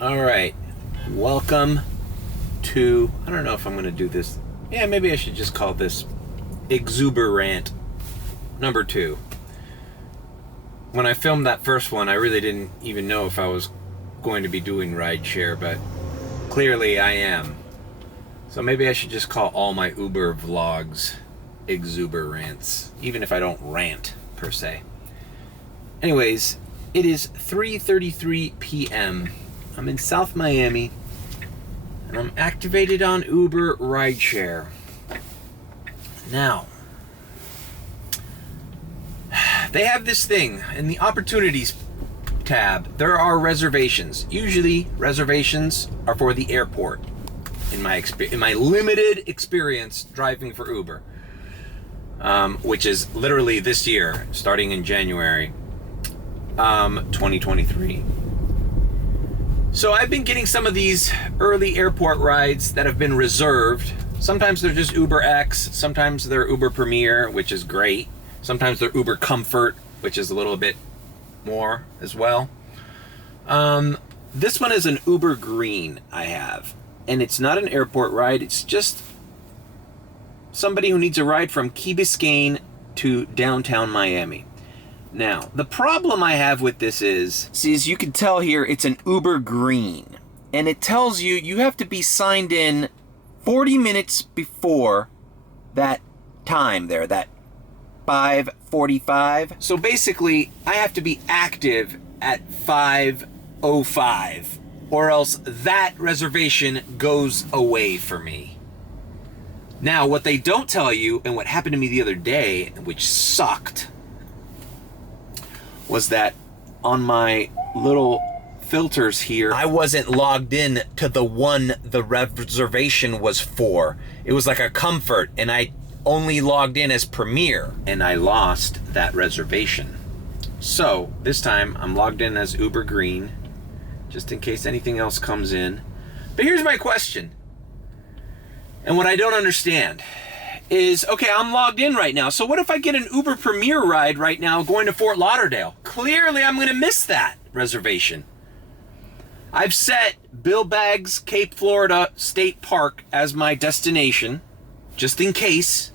All right, welcome to, I don't know if I'm going to do this. Yeah, maybe I should just call this exUberant number 2. When I filmed that first one, I really didn't even know if I was going to be doing rideshare, but clearly I am. So maybe I should just call all my Uber vlogs exUberants, even if I don't rant per se. Anyways, it is 3:33 p.m. I'm in South Miami, and I'm activated on Uber rideshare. Now, they have this thing in the opportunities tab. There are reservations. Usually, reservations are for the airport. In my limited experience driving for Uber, which is literally this year, starting in January 2023. So I've been getting some of these early airport rides that have been reserved. Sometimes they're just Uber X, sometimes they're Uber Premier, which is great. Sometimes they're Uber Comfort, which is a little bit more as well. This one is an Uber Green I have. And it's not an airport ride, it's just somebody who needs a ride from Key Biscayne to downtown Miami. Now, the problem I have with this is, see, as you can tell here, it's an Uber Green. And it tells you you have to be signed in 40 minutes before that time there, that 5:45. So basically, I have to be active at 5:05, or else that reservation goes away for me. Now, what they don't tell you, and what happened to me the other day, which sucked, was that on my little filters here, I wasn't logged in to the one the reservation was for. It was like a comfort, and I only logged in as Premier, and I lost that reservation. So this time I'm logged in as Uber Green, just in case anything else comes in. But here's my question, and what I don't understand is, okay, I'm logged in right now, so what if I get an Uber Premier ride right now going to Fort Lauderdale? Clearly I'm gonna miss that reservation. I've set Bill Baggs Cape Florida State Park as my destination, just in case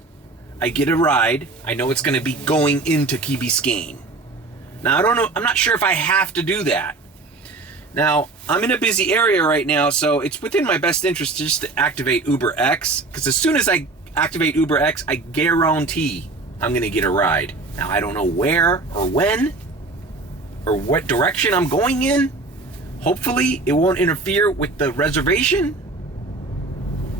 I get a ride. I know it's gonna be going into Key Biscayne. Now I don't know, I'm not sure if I have to do that. Now, I'm in a busy area right now, so it's within my best interest just to activate Uber X, because as soon as I activate Uber X, I guarantee I'm gonna get a ride. Now, I don't know where or when or what direction I'm going in. Hopefully, it won't interfere with the reservation,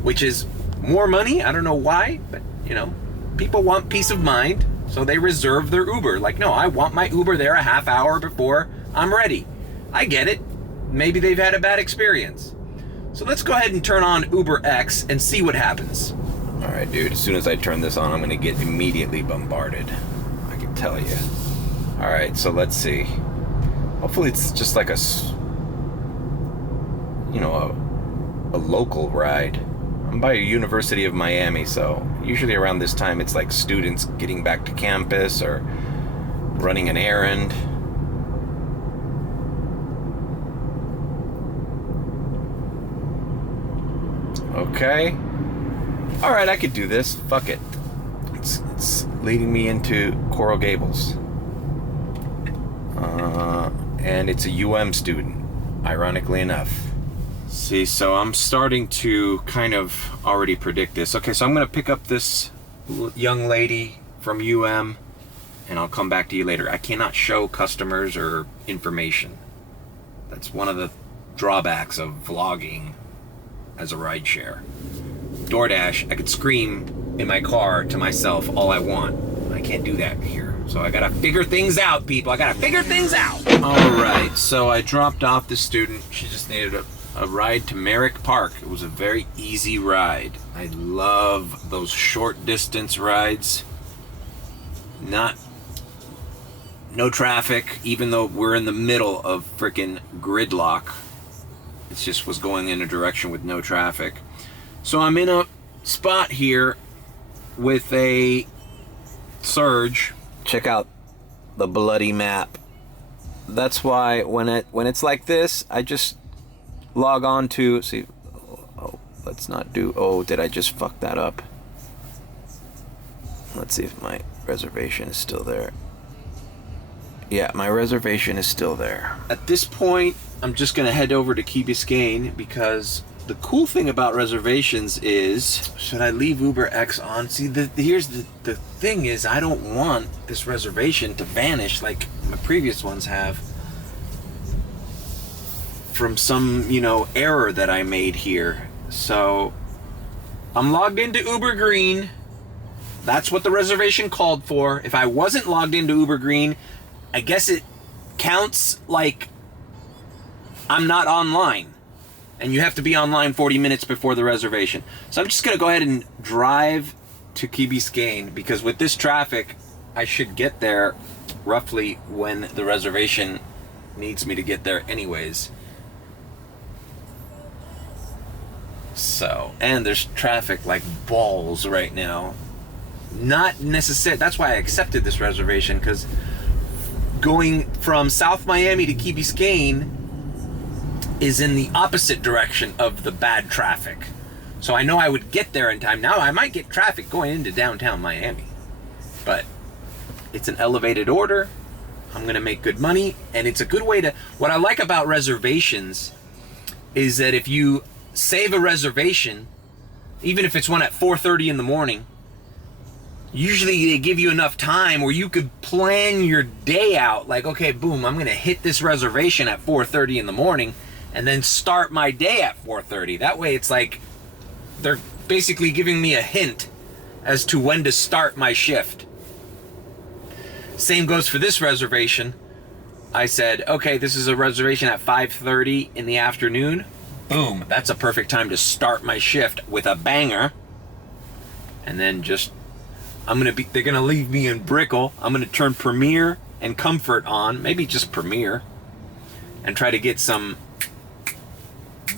which is more money. I don't know why, but you know, people want peace of mind, so they reserve their Uber. Like, no, I want my Uber there a half hour before I'm ready. I get it. Maybe they've had a bad experience. So let's go ahead and turn on Uber X and see what happens. All right, dude, as soon as I turn this on, I'm gonna get immediately bombarded. I can tell you. All right, so let's see. Hopefully it's just like a local ride. I'm by University of Miami, so usually around this time it's like students getting back to campus or running an errand. Okay. All right, I could do this. Fuck it. It's leading me into Coral Gables. And it's a UM student, ironically enough. See, so I'm starting to kind of already predict this. Okay, so I'm going to pick up this young lady from UM, and I'll come back to you later. I cannot show customers or information. That's one of the drawbacks of vlogging as a rideshare. DoorDash, I could scream in my car to myself all I want. I can't do that here. So I gotta figure things out, people. I gotta figure things out. All right, so I dropped off the student. She just needed a ride to Merrick Park. It was a very easy ride. I love those short distance rides. No traffic, even though we're in the middle of frickin' gridlock. It just was going in a direction with no traffic. So I'm in a spot here with a surge. Check out the bloody map. That's why when it's like this, I just log on to, see, oh, let's not do, oh, did I just fuck that up? Let's see if my reservation is still there. Yeah, my reservation is still there. At this point, I'm just gonna head over to Key Biscayne because the cool thing about reservations is, should I leave UberX on? See, here's the thing is, I don't want this reservation to vanish like my previous ones have from some, you know, error that I made here. So I'm logged into Uber Green. That's what the reservation called for. If I wasn't logged into Uber Green, I guess it counts like I'm not online. And you have to be online 40 minutes before the reservation. So I'm just gonna go ahead and drive to Key Biscayne because with this traffic, I should get there roughly when the reservation needs me to get there anyways. So, and there's traffic like balls right now. Not necessary, that's why I accepted this reservation, because going from South Miami to Key Biscayne is in the opposite direction of the bad traffic. So I know I would get there in time. Now I might get traffic going into downtown Miami, but it's an elevated order. I'm gonna make good money, and it's a good way to, what I like about reservations is that if you save a reservation, even if it's one at 4:30 in the morning, usually they give you enough time where you could plan your day out. Like, okay, boom, I'm gonna hit this reservation at 4:30 in the morning and then start my day at 4:30. That way it's like they're basically giving me a hint as to when to start my shift. Same goes for this reservation. I said, okay, this is a reservation at 5:30 in the afternoon. Boom, that's a perfect time to start my shift with a banger. And then just, they're gonna leave me in Brickell. I'm gonna turn Premier and Comfort on, maybe just Premier, and try to get some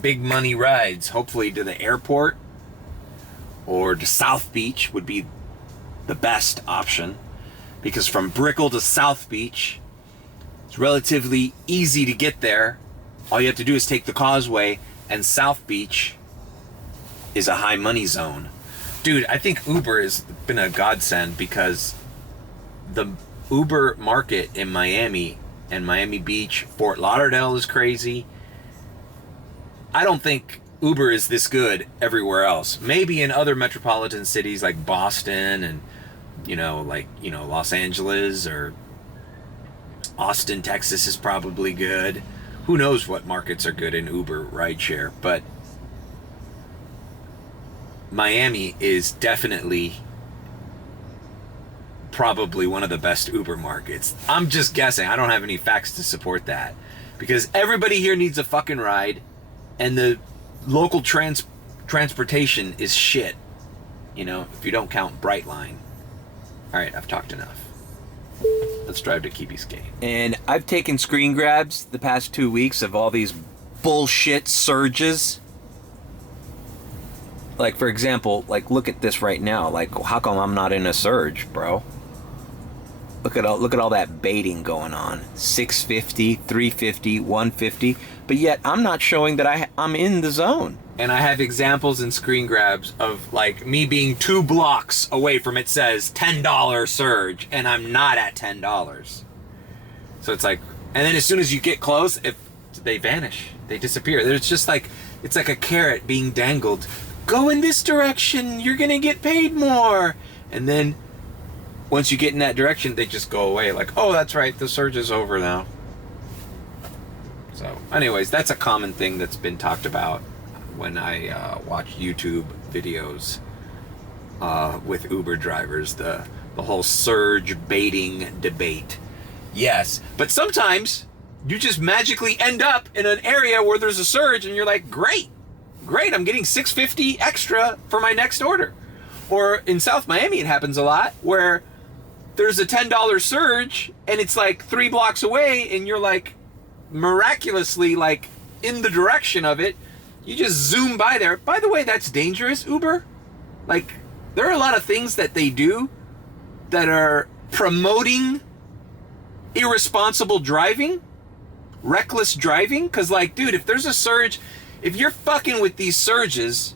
big money rides, hopefully to the airport or to South Beach would be the best option, because from Brickell to South Beach, it's relatively easy to get there. All you have to do is take the causeway, and South Beach is a high money zone. Dude, I think Uber has been a godsend, because the Uber market in Miami and Miami Beach, Fort Lauderdale is crazy. I don't think Uber is this good everywhere else. Maybe in other metropolitan cities like Boston and, Los Angeles or Austin, Texas is probably good. Who knows what markets are good in Uber rideshare, but Miami is definitely probably one of the best Uber markets. I'm just guessing. I don't have any facts to support that, because everybody here needs a fucking ride, and the local transportation is shit, if you don't count Brightline. All right, I've talked enough. Let's drive to Key Biscayne. And I've taken screen grabs the past 2 weeks of all these bullshit surges. Like, for example, look at this right now. How come I'm not in a surge, bro? Look at all that baiting going on. 650, 350, 150, but yet I'm not showing that I'm in the zone. And I have examples and screen grabs of me being 2 blocks away from, it says $10 surge, and I'm not at $10. So it's and then as soon as you get close, they vanish, they disappear. It's just it's like a carrot being dangled. Go in this direction, you're gonna get paid more. And then once you get in that direction, they just go away. Oh, that's right, the surge is over now. So anyways, that's a common thing that's been talked about when I watch YouTube videos with Uber drivers, the whole surge baiting debate. Yes, but sometimes you just magically end up in an area where there's a surge and you're like, great, I'm getting $6.50 extra for my next order. Or in South Miami, it happens a lot, where there's a $10 surge and it's 3 blocks away, and you're miraculously in the direction of it. You just zoom by there. By the way, that's dangerous, Uber. There are a lot of things that they do that are promoting irresponsible driving, reckless driving. Because dude, if there's a surge, If you're fucking with these surges,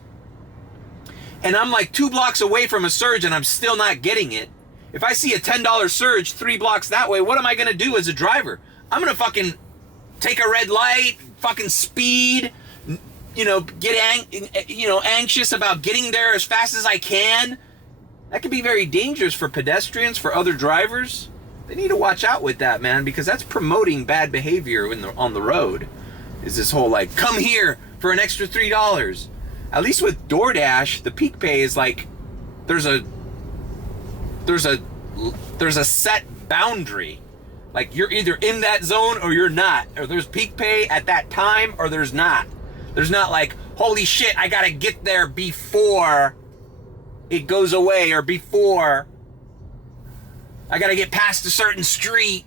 and I'm like 2 blocks away from a surge and I'm still not getting it, if I see a $10 surge 3 blocks that way, what am I gonna do as a driver? I'm gonna fucking take a red light, fucking speed, get anxious about getting there as fast as I can. That could be very dangerous for pedestrians, for other drivers. They need to watch out with that, man, because that's promoting bad behavior on the road. Is this whole like, come here for an extra $3. At least with DoorDash, the peak pay is like, there's a set boundary. Like, you're either in that zone or you're not. Or there's peak pay at that time or there's not. There's not like, holy shit, I gotta get there before it goes away, or before I gotta get past a certain street.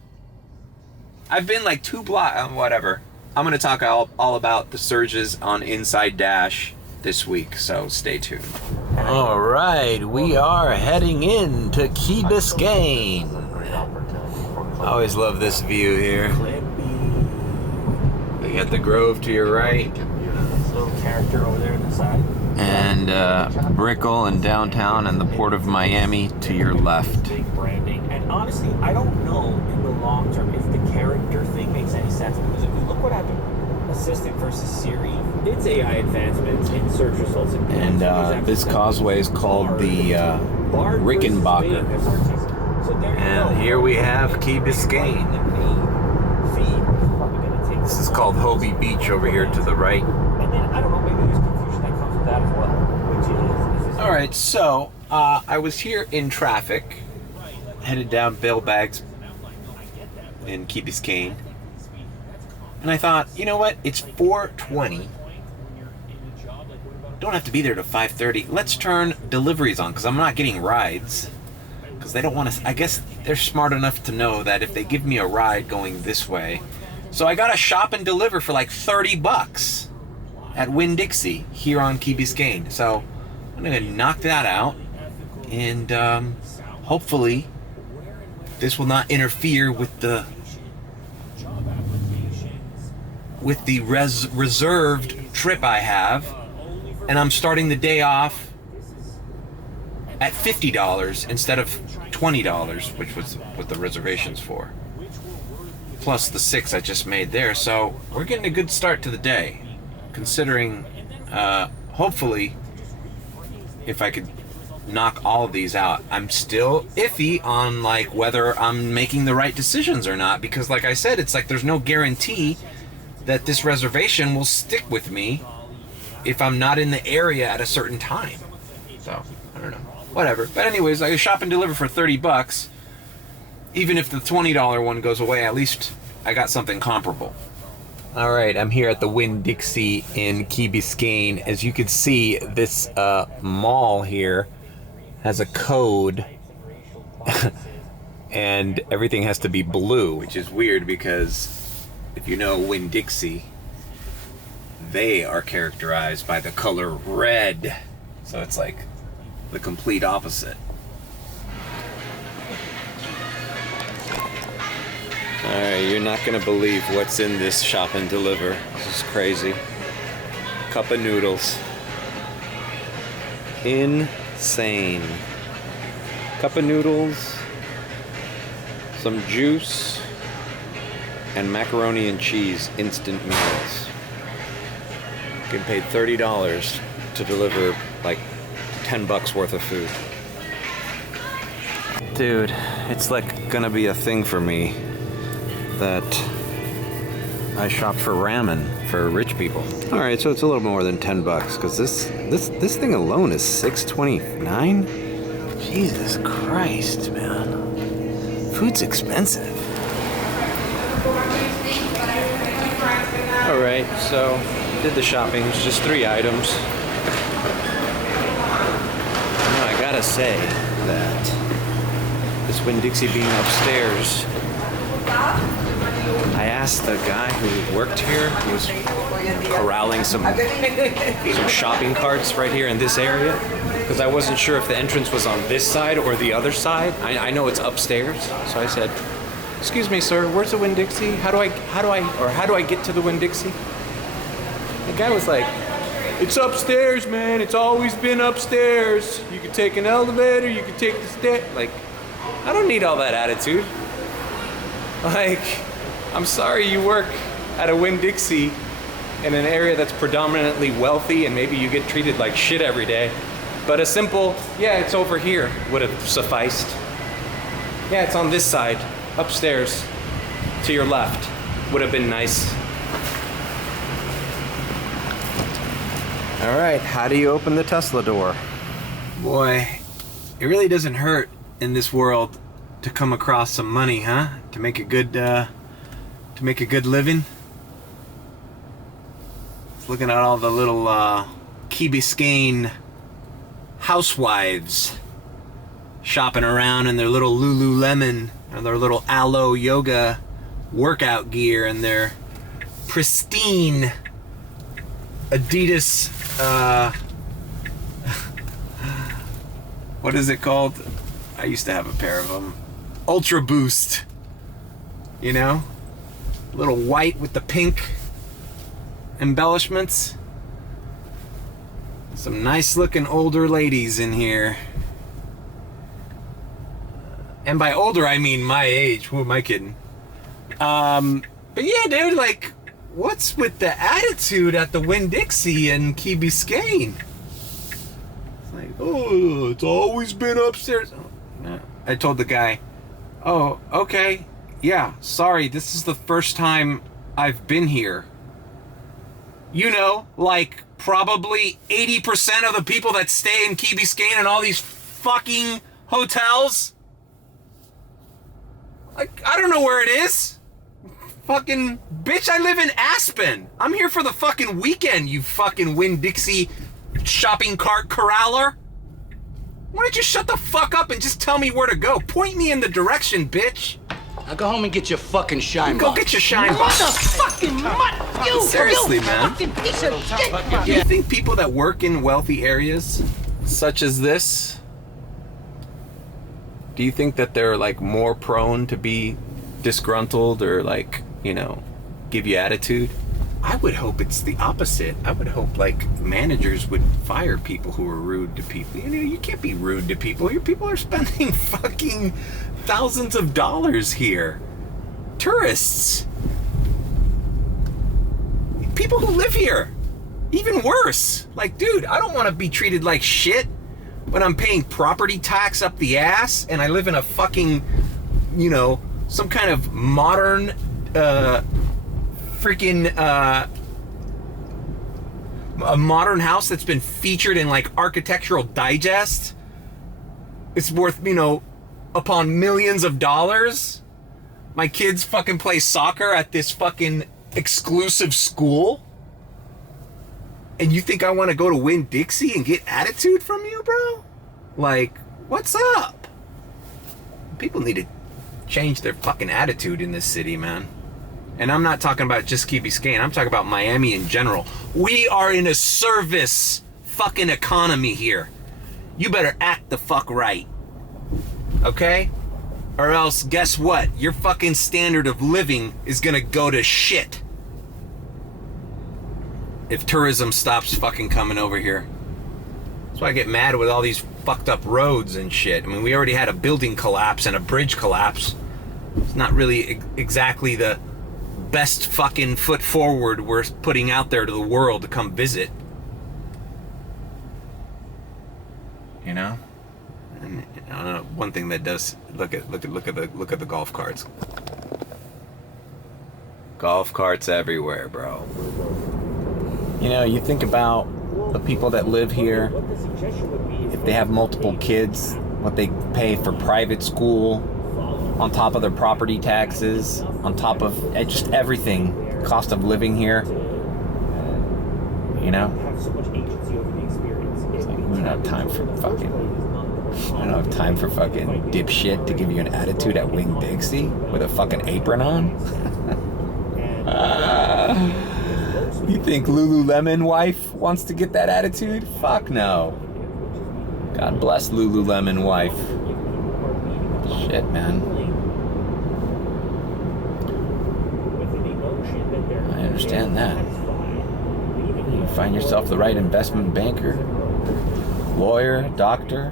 I've been like 2 blocks, whatever. I'm gonna talk all about the surges on Inside Dash this week, so stay tuned. All right, we are heading in to Key Biscayne. I always love this view here. You got the Grove to your right. Little character over there on the side. And Brickell and downtown and the Port of Miami to your left. Big branding. And honestly, I don't know in the long term if the character thing makes any sense. Because if you look what happened, Assistant versus Siri, it's AI advancements in search results. And this causeway is called the Rickenbacker. So and here we have Key Biscayne. This is called Hobie Beach over here to the right. And then, I don't know, maybe there's confusion that comes with that as well. Which is Alright, so I was here in traffic, headed down Bailbags in Key Biscayne. And I thought, you know what? It's 4:20. Don't have to be there till 5:30. Let's turn deliveries on, because I'm not getting rides. Because they don't want to... I guess they're smart enough to know that if they give me a ride going this way... So I got a shop and deliver for like $30 at Winn-Dixie here on Key Biscayne. So I'm going to knock that out. And hopefully this will not interfere with the reserved trip I have. And I'm starting the day off at $50 instead of $20, which was what the reservation's for. Plus the 6 I just made there. So we're getting a good start to the day, considering hopefully if I could knock all of these out. I'm still iffy on like whether I'm making the right decisions or not, because like I said, it's like there's no guarantee that this reservation will stick with me if I'm not in the area at a certain time. So I don't know, whatever. But anyways, I shop and deliver for $30. Even if the $20 one goes away, at least I got something comparable. All right, I'm here at the Winn-Dixie in Key Biscayne. As you can see, this mall here has a code and everything has to be blue, which is weird because if you know Winn-Dixie, they are characterized by the color red. So it's like the complete opposite. Alright, you're not gonna believe what's in this shop and deliver. This is crazy. Cup of noodles. Insane. Cup of noodles, some juice, and macaroni and cheese instant meals. Getting paid $30 to deliver like $10 worth of food. Dude, it's like gonna be a thing for me that I shop for ramen for rich people. All right, so it's a little more than $10 because this thing alone is $6.29. Jesus Christ, man, food's expensive. All right, so did the shopping. It's just 3 items. Now, I gotta say that this Winn-Dixie being upstairs, I asked the guy who worked here, who was corralling some shopping carts right here in this area, because I wasn't sure if the entrance was on this side or the other side. I know it's upstairs, so I said, "Excuse me, sir, where's the Winn-Dixie? How do I get to the Winn-Dixie?" The guy was like, it's upstairs, man. It's always been upstairs. You can take an elevator, you can take the stair. Like, I don't need all that attitude. Like, I'm sorry you work at a Winn-Dixie in an area that's predominantly wealthy and maybe you get treated like shit every day. But a simple, yeah, it's over here would have sufficed. Yeah, it's on this side, upstairs, to your left, would have been nice. All right, how do you open the Tesla door? Boy, it really doesn't hurt in this world to come across some money, huh? To make a good living. Just looking at all the little Key Biscayne housewives shopping around in their little Lululemon and their little Aloe yoga workout gear and their pristine Adidas what is it called? I used to have a pair of them. Ultra Boost. You know? A little white with the pink embellishments. Some nice looking older ladies in here. And by older, I mean my age. Who am I kidding? But yeah, dude, like, what's with the attitude at the Winn-Dixie and Key Biscayne? It's like, oh, it's always been upstairs. Oh, I told the guy, oh, okay, yeah, sorry, this is the first time I've been here. You know, like, probably 80% of the people that stay in Key Biscayne and all these fucking hotels. Like, I don't know where it is. Fucking bitch, I live in Aspen. I'm here for the fucking weekend, you fucking Winn-Dixie shopping cart corraler. Why don't you shut the fuck up and just tell me where to go? Point me in the direction, bitch. Now go home and get your fucking shine Go box. get your shine box. Motherfucking mutt! You Seriously, man. fucking piece of shit! Do you think people that work in wealthy areas, such as this, do you think that they're like more prone to be disgruntled or like, you know, give you attitude? I would hope it's the opposite. I would hope like managers would fire people who are rude to people. You know, you can't be rude to people. Your people are spending fucking thousands of dollars here. Tourists. People who live here. Even worse. Like, dude, I don't want to be treated like shit when I'm paying property tax up the ass and I live in a fucking, you know, some kind of modern, a modern house that's been featured in like Architectural Digest. It's worth, you know, upon millions of dollars. My kids fucking play soccer at this fucking exclusive school. And you think I want to go to Winn-Dixie and get attitude from you, bro? Like, what's up? People need to change their fucking attitude in this city, man. And I'm not talking about just Key Biscayne. I'm talking about Miami in general. We are in a service fucking economy here. You better act the fuck right. Okay? Or else, guess what? Your fucking standard of living is gonna go to shit if tourism stops fucking coming over here. That's why I get mad with all these fucked up roads and shit. I mean, we already had a building collapse and a bridge collapse. It's not really exactly the best fucking foot forward we're putting out there to the world to come visit. You know? And I don't know, one thing that does look at the golf carts. Golf carts everywhere, bro. You know, you think about the people that live here, if they have multiple kids, what they pay for private school, on top of their property taxes, on top of just everything, cost of living here. You know? It's like, we don't have time for fucking... I don't have time for fucking dipshit to give you an attitude at Winn-Dixie with a fucking apron on. You think Lululemon wife wants to get that attitude? Fuck no. God bless Lululemon wife. Shit, man. I understand that. You find yourself the right investment banker, lawyer, doctor.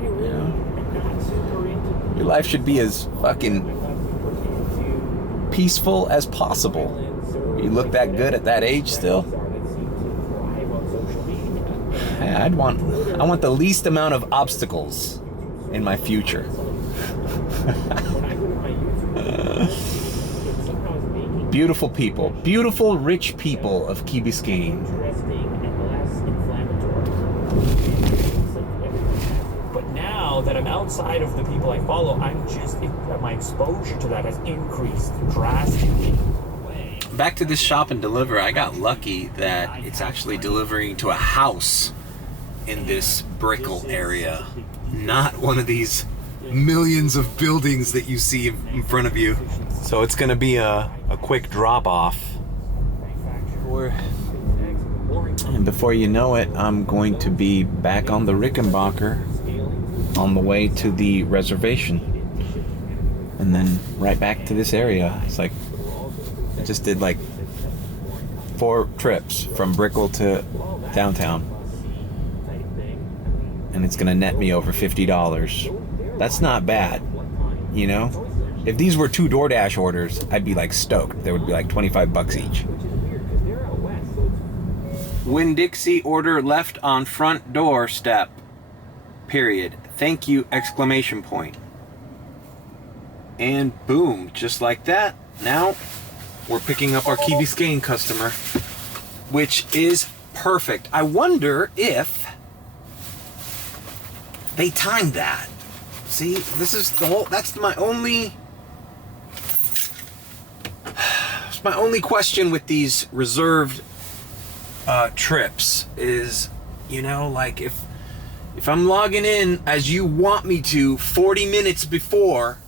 You know, your life should be as fucking peaceful as possible. You look that good at that age still. Hey, I want the least amount of obstacles in my future. Beautiful people, beautiful rich people of Key Biscayne. But now that I'm outside of the people I follow, my exposure to that has increased drastically. Back to this shop and deliver. I got lucky that it's actually delivering to a house in this Brickell area, not one of these millions of buildings that you see in front of you. So it's gonna be a quick drop off. And before you know it, I'm going to be back on the Rickenbacker on the way to the reservation. And then right back to this area. It's like, I just did like 4 trips from Brickell to downtown. And it's gonna net me over $50. That's not bad, you know? If these were 2 DoorDash orders, I'd be like stoked. They would be like $25 each. Winn-Dixie order left on front door step. Period. Thank you! Exclamation point. And boom, just like that. Now we're picking up our Key Biscayne customer, which is perfect. I wonder if they timed that. See, this is the whole, that's my only question with these reserved trips is, you know, like if I'm logging in as you want me to 40 minutes before,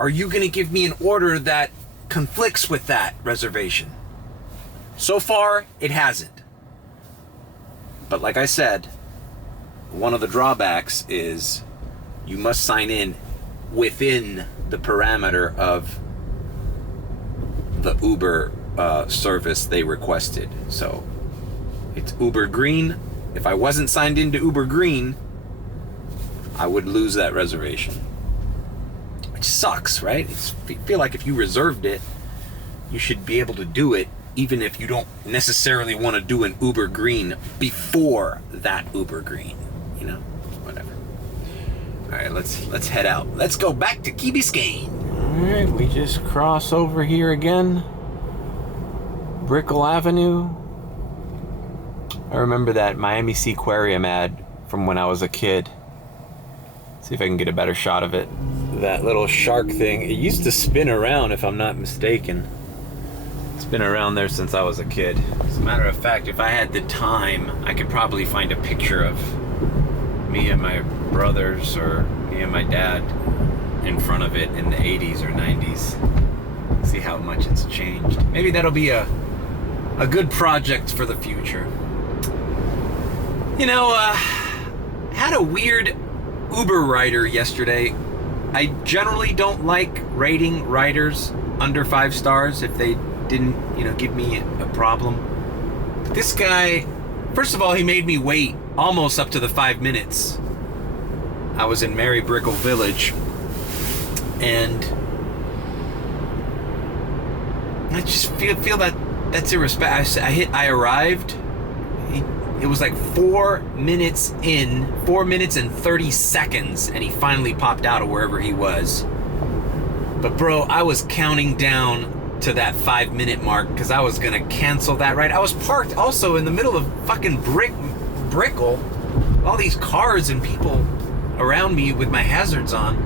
are you going to give me an order that conflicts with that reservation? So far, it hasn't. But like I said, one of the drawbacks is you must sign in within the parameter of the Uber service they requested. So it's Uber Green. If I wasn't signed into Uber Green, I would lose that reservation. Which sucks, right? I feel like if you reserved it, you should be able to do it even if you don't necessarily want to do an Uber Green before that Uber Green. You know? Whatever. Alright, let's head out. Let's go back to Key Biscayne. Alright, we just cross over here again. Brickell Avenue. I remember that Miami Seaquarium ad from when I was a kid. See if I can get a better shot of it. That little shark thing, it used to spin around if I'm not mistaken. It's been around there since I was a kid. As a matter of fact, if I had the time, I could probably find a picture of me and my brothers or me and my dad in front of it in the 80s or 90s. See how much it's changed. Maybe that'll be a good project for the future. You know, had a weird Uber rider yesterday. I generally don't like rating riders under 5 stars if they didn't, you know, give me a problem. But this guy, first of all, he made me wait almost up to the 5 minutes. I was in Mary Brickell Village, and I just feel that that's irrespectful. I arrived. It was like 4 minutes in, 4 minutes and 30 seconds, and he finally popped out of wherever he was. But bro, I was counting down to that 5 minute mark because I was gonna cancel that ride. I was parked also in the middle of fucking Brickell, all these cars and people around me with my hazards on.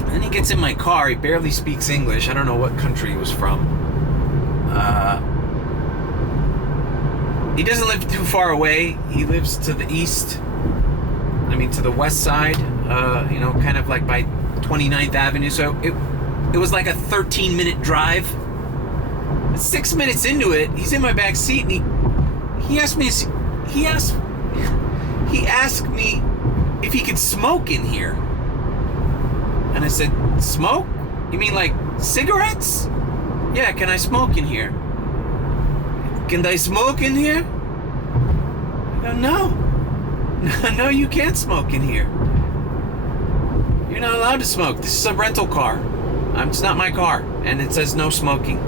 And then he gets in my car. He barely speaks English. I don't know what country he was from. He doesn't live too far away. He lives to the east. I mean, to the west side. You know, kind of like by 29th Avenue. So it was like a 13-minute drive. 6 minutes into it, he's in my back seat, and he asked me if he could smoke in here. And I said, smoke? You mean like cigarettes? Yeah, can I smoke in here? can I smoke in here? I go, no. No, you can't smoke in here. You're not allowed to smoke. This is a rental car. It's not my car. And it says no smoking.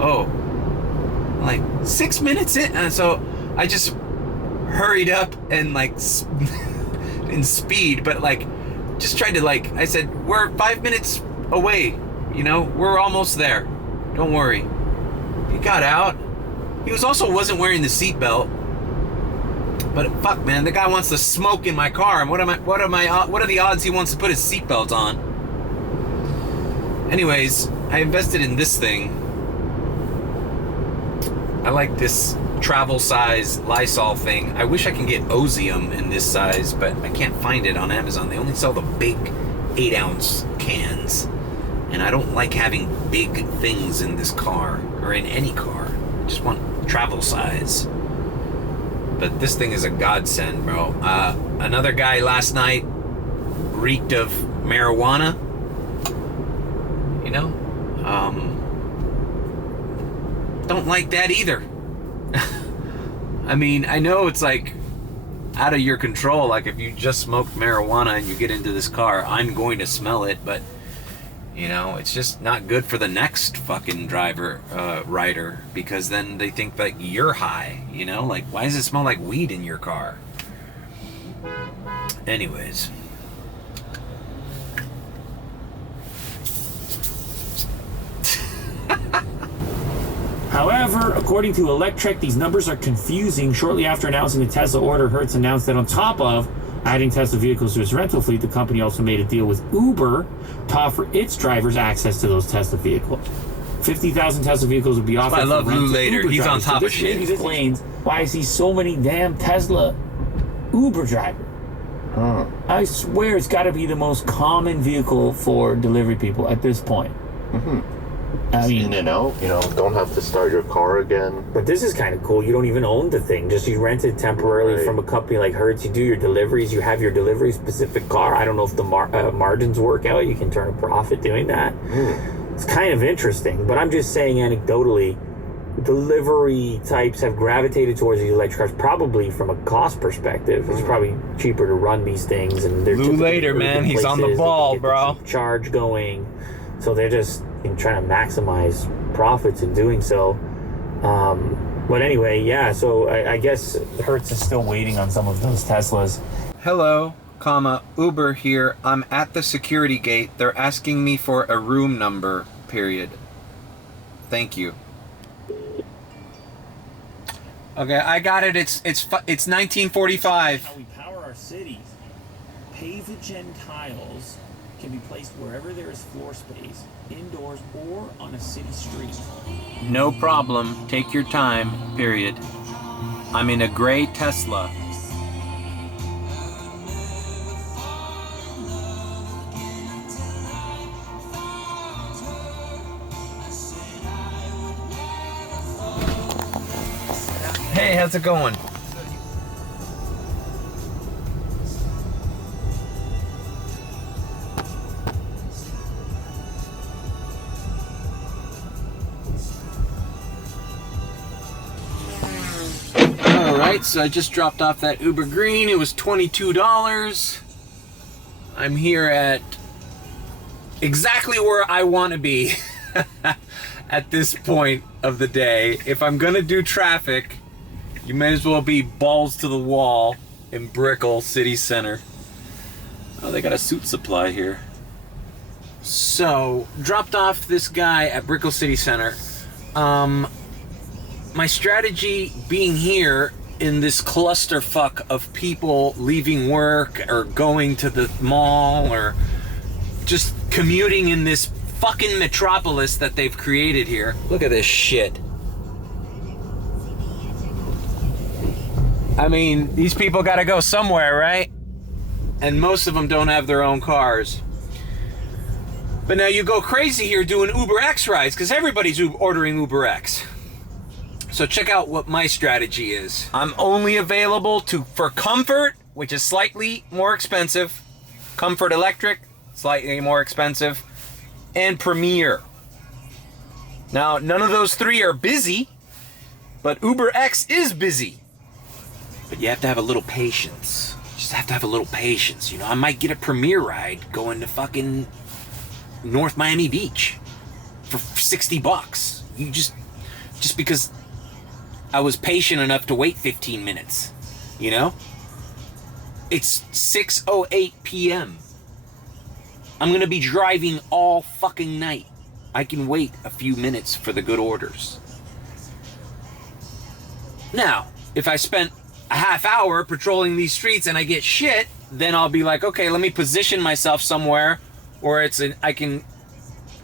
Oh. Like 6 minutes in. And so I just hurried up and like in speed, but like just tried to like, I said, we're 5 minutes away. You know, we're almost there. Don't worry. He got out. He wasn't wearing the seatbelt. But fuck, man, the guy wants to smoke in my car, and what are the odds he wants to put his seatbelt on? Anyways, I invested in this thing. I like this travel size Lysol thing. I wish I can get Ozium in this size, but I can't find it on Amazon. They only sell the big 8-ounce cans, and I don't like having big things in this car or in any car. I just want travel size. But this thing is a godsend, bro. Another guy last night reeked of marijuana. You know? Don't like that either. I mean, I know it's like out of your control. Like if you just smoked marijuana and you get into this car, I'm going to smell it, but you know, it's just not good for the next fucking rider, because then they think that you're high, you know? Like, why does it smell like weed in your car? Anyways. However, according to Electrek, these numbers are confusing. Shortly after announcing the Tesla order, Hertz announced that on top of adding Tesla vehicles to its rental fleet, the company also made a deal with Uber to offer its drivers access to those Tesla vehicles. 50,000 Tesla vehicles would be offered. I love Lou later. He's on top of shit. This explains why I see so many damn Tesla Uber drivers. Huh. I swear it's got to be the most common vehicle for delivery people at this point. Mm-hmm. I mean, in and out, you know, don't have to start your car again. but this is kind of cool. You don't even own the thing. Just you rent it temporarily Right. from a company like Hertz. You do your deliveries. You have your delivery specific car. I don't know if the margins work out. You can turn a profit doing that. It's kind of interesting. But I'm just saying anecdotally, delivery types have gravitated towards these electric cars, probably from a cost perspective. It's probably cheaper to run these things. And they're Lou typically later, urban man. He's on the places. They can ball, get the bro. cheap charge going. So they're just trying to maximize profits in doing so. But anyway, yeah, so I guess Hertz is still waiting on some of those Teslas. Hello, Uber here. I'm at the security gate. They're asking me for a room number, period. Thank you. Okay, I got it. It's 1945. How we power our cities. Pavogen tiles can be placed wherever there is floor space, indoors or on a city street. No problem. Take your time, period. I'm in a gray Tesla. Hey, how's it going? Alright, so I just dropped off that Uber Green. It was $22. I'm here at exactly where I want to be at this point of the day. If I'm gonna do traffic, you may as well be balls to the wall in Brickell City Center. Oh, they got a suit supply here. So, dropped off this guy at Brickell City Center. My strategy being here in this clusterfuck of people leaving work or going to the mall or just commuting in this fucking metropolis that they've created here. Look at this shit. I mean, these people gotta go somewhere, right? And most of them don't have their own cars. But now you go crazy here doing UberX rides because everybody's ordering UberX. So check out what my strategy is. I'm only available for Comfort, which is slightly more expensive. Comfort Electric, slightly more expensive. And Premier. Now, none of those three are busy, But UberX is busy. But you have to have a little patience. You just have to have a little patience. You know, I might get a Premier ride going to fucking North Miami Beach for $60. You just because I was patient enough to wait 15 minutes, you know? It's 6:08 p.m. I'm gonna be driving all fucking night. I can wait a few minutes for the good orders. Now, if I spent a half hour patrolling these streets and I get shit, then I'll be like, okay, let me position myself somewhere where I can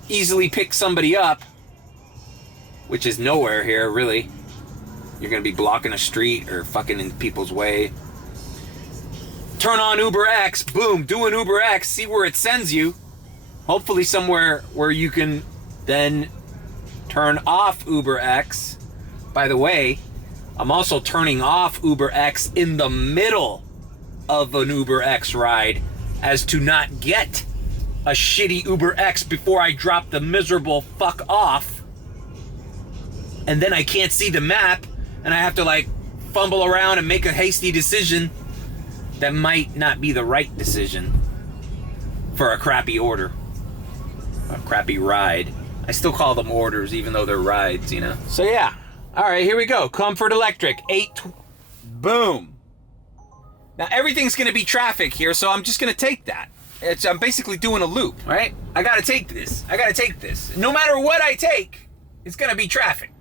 easily pick somebody up, which is nowhere here, really. You're gonna be blocking a street or fucking in people's way. Turn on UberX, boom, do an UberX, see where it sends you. Hopefully somewhere where you can then turn off UberX. By the way, I'm also turning off UberX in the middle of an UberX ride as to not get a shitty UberX before I drop the miserable fuck off. And then I can't see the map and I have to like fumble around and make a hasty decision that might not be the right decision for a crappy order, a crappy ride. I still call them orders even though they're rides, you know? So yeah, all right, here we go. Comfort Electric, boom. Now everything's gonna be traffic here, so I'm just gonna take that. I'm basically doing a loop, right? I gotta take this, No matter what I take, it's gonna be traffic,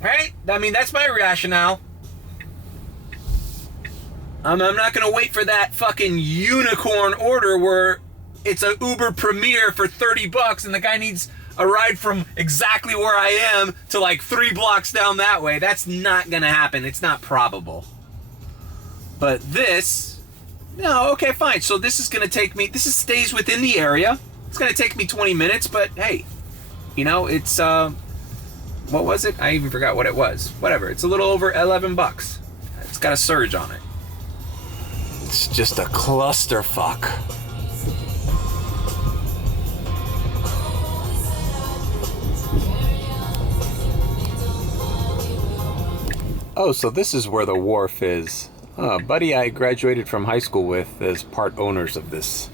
right? I mean, that's my rationale. I'm not gonna wait for that fucking unicorn order where it's a Uber Premier for $30 and the guy needs a ride from exactly where I am to like 3 blocks down that way. That's not gonna happen. It's not probable. But this, no, okay, fine. So this is gonna take me, stays within the area. It's gonna take me 20 minutes, but hey, you know, it's, what was it? I even forgot what it was. Whatever, it's a little over $11. It's got a surge on it. It's just a clusterfuck. Oh, so this is where the wharf is. Buddy I graduated from high school with is part owners of this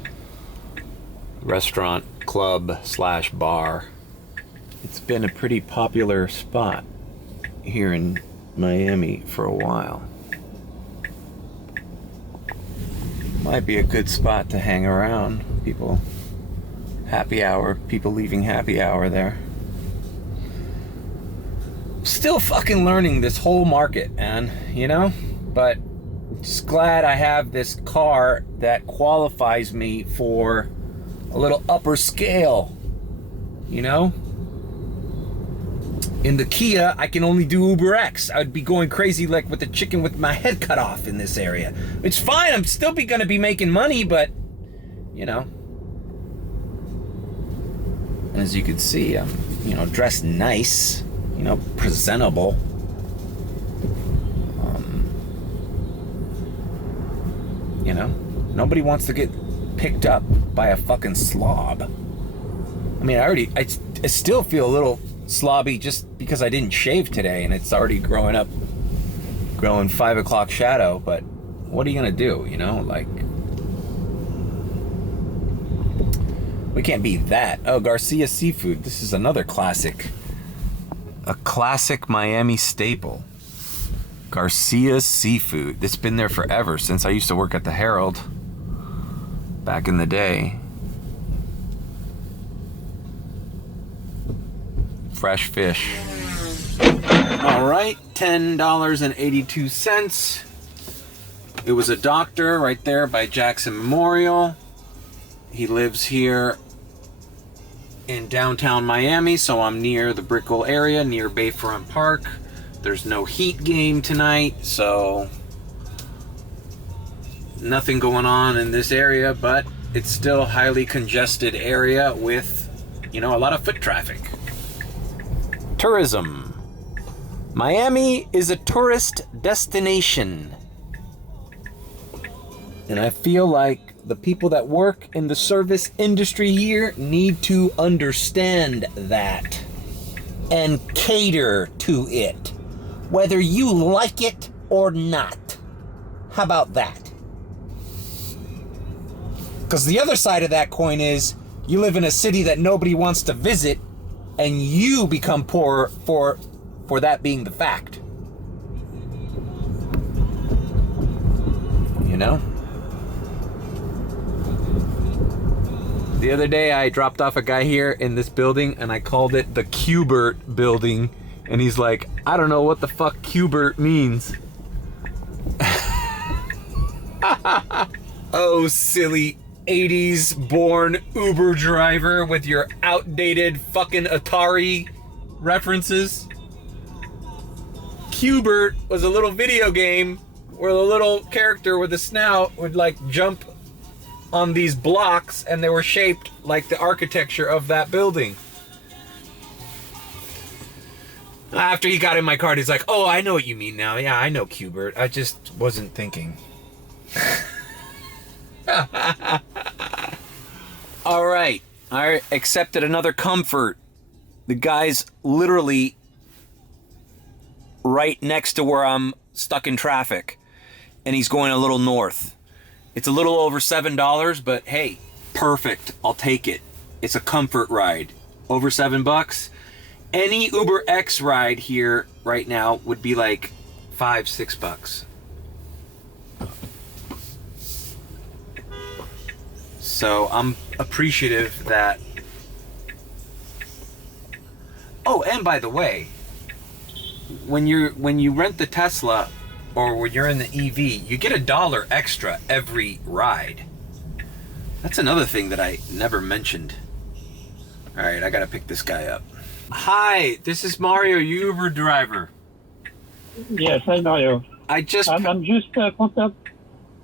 restaurant, club / bar. It's been a pretty popular spot here in Miami for a while. Might be a good spot to hang around. People, happy hour, people leaving happy hour there. Still fucking learning this whole market, man, you know? But just glad I have this car that qualifies me for a little upper scale, you know? In the Kia, I can only do UberX. I would be going crazy like with the chicken with my head cut off in this area. It's fine, I'm still gonna be making money, but, you know. As you can see, I'm, you know, dressed nice, you know, presentable. You know, nobody wants to get picked up by a fucking slob. I mean, I still feel a little slobby just because I didn't shave today and it's already growing 5 o'clock shadow, but what are you gonna do, you know? Like, we can't be that. Oh, Garcia Seafood. This is another classic. A classic Miami staple. Garcia Seafood. It's been there forever, since I used to work at the Herald back in the day. Fresh fish. All right, $10.82. It was a doctor right there by Jackson Memorial. He lives here in downtown Miami, so I'm near the Brickell area, near Bayfront Park. There's no Heat game tonight, so nothing going on in this area, but it's still a highly congested area with, you know, a lot of foot traffic. Tourism. Miami is a tourist destination. And I feel like the people that work in the service industry here need to understand that. and cater to it, whether you like it or not. How about that? Because the other side of that coin is you live in a city that nobody wants to visit, and you become poor for that being the fact. You know? The other day I dropped off a guy here in this building and I called it the exUberant building, and he's like, I don't know what the fuck exUberant means. Oh, silly 80s born Uber driver with your outdated fucking Atari references. exUberant was a little video game where the little character with a snout would like jump on these blocks, and they were shaped like the architecture of that building. After he got in my car, he's like, oh, I know what you mean now. Yeah, I know exUberant. I just wasn't thinking. All right. I accepted another comfort. The guy's literally right next to where I'm stuck in traffic, and he's going a little north. It's a little over $7, but hey, perfect. I'll take it. It's a comfort ride. Over $7. Any Uber X ride here right now would be like $5-6. So I'm appreciative that. Oh, and by the way, when you rent the Tesla, or when you're in the EV, you get $1 extra every ride. That's another thing that I never mentioned. All right, I gotta pick this guy up. Hi, this is Mario, Uber driver. Yes, I know you. I'm just pumped up.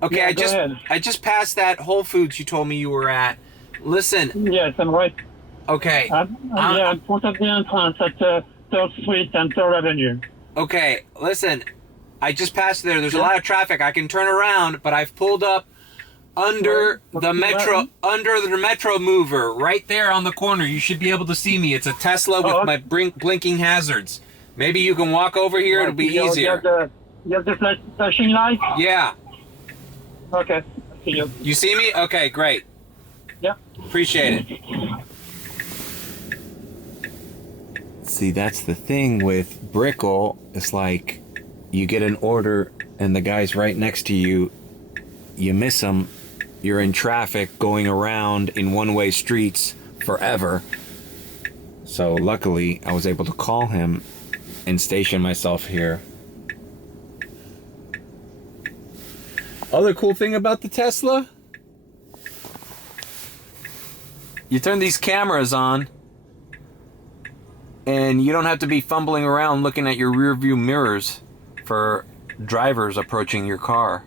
Okay, Yeah, I just passed that Whole Foods you told me you were at. Listen. Yes, I'm right. Okay. I'm put up the entrance at 3rd Street and 3rd Avenue. Okay, listen. I just passed there. There's a lot of traffic. I can turn around, but I've pulled up under the metro mover right there on the corner. You should be able to see me. It's a Tesla with my blinking hazards. Maybe you can walk over here. It'll be easier. You have the flashing light? Yeah. Okay. I see you. You see me? Okay, great. Yeah. Appreciate it. See, that's the thing with Brickell. It's like you get an order and the guy's right next to you. You miss him. You're in traffic going around in one-way streets forever. So luckily, I was able to call him and station myself here. Other cool thing about the Tesla, you turn these cameras on and you don't have to be fumbling around looking at your rear view mirrors for drivers approaching your car.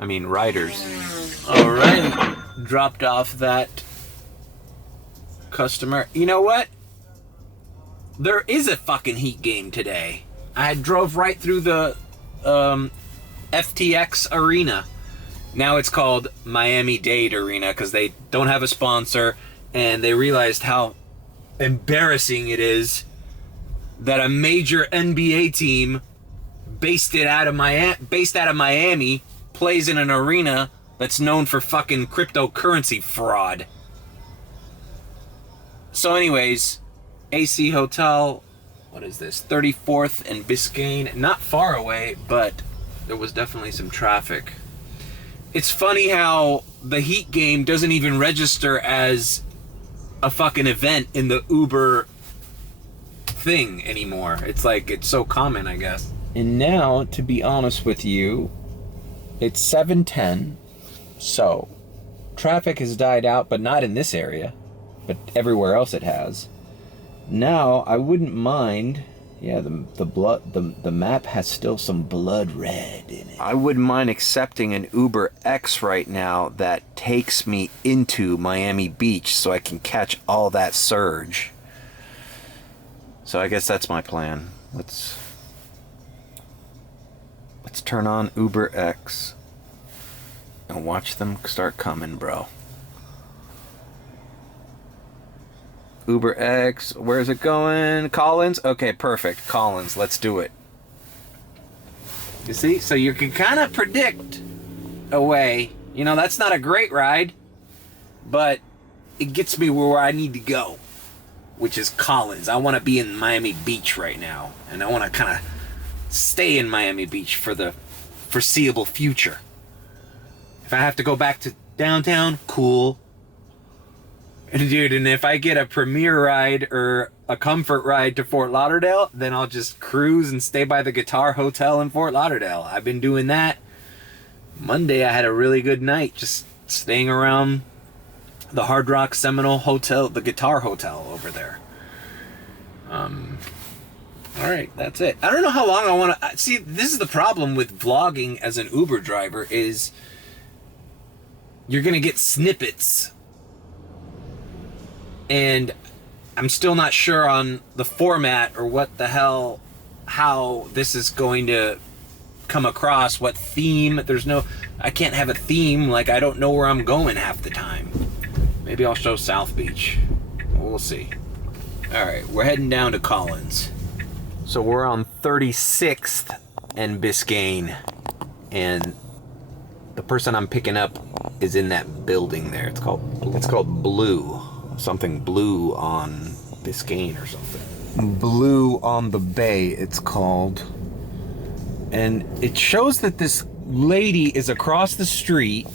I mean, riders. All right, dropped off that customer. You know what? There is a fucking heat game today. I drove right through the FTX arena. Now it's called Miami-Dade Arena because they don't have a sponsor, and they realized how embarrassing it is that a major NBA team based out of Miami plays in an arena that's known for fucking cryptocurrency fraud. So anyways, AC Hotel, what is this? 34th and Biscayne, not far away, but there was definitely some traffic. It's funny how the heat game doesn't even register as a fucking event in the Uber thing anymore. It's like, it's so common, I guess. And now, to be honest with you, it's 7:10, so traffic has died out, but not in this area, but everywhere else it has. Now, I wouldn't mind. Yeah, the map has still some blood red in it. I wouldn't mind accepting an Uber X right now that takes me into Miami Beach so I can catch all that surge. So I guess that's my plan. Let's turn on Uber X and watch them start coming, bro. Uber X, where's it going? Collins? Okay, perfect. Collins, let's do it. You see? So you can kind of predict a way. You know, that's not a great ride, but it gets me where I need to go, which is Collins. I want to be in Miami Beach right now, and I want to kind of stay in Miami Beach for the foreseeable future. If I have to go back to downtown, cool. Dude, and if I get a Premier ride or a Comfort ride to Fort Lauderdale, then I'll just cruise and stay by the Guitar Hotel in Fort Lauderdale. I've been doing that. Monday I had a really good night just staying around the Hard Rock Seminole Hotel, the Guitar Hotel over there. Alright, that's it. I don't know how long I want to... See, this is the problem with vlogging as an Uber driver is you're going to get snippets. And I'm still not sure on the format or what the hell, how this is going to come across, what theme. I can't have a theme, like I don't know where I'm going half the time. Maybe I'll show South Beach. We'll see. Alright, we're heading down to Collins. So we're on 36th and Biscayne. And the person I'm picking up is in that building there. It's called Blue. Something Blue on Biscayne or something. Blue on the Bay, it's called. And it shows that this lady is across the street.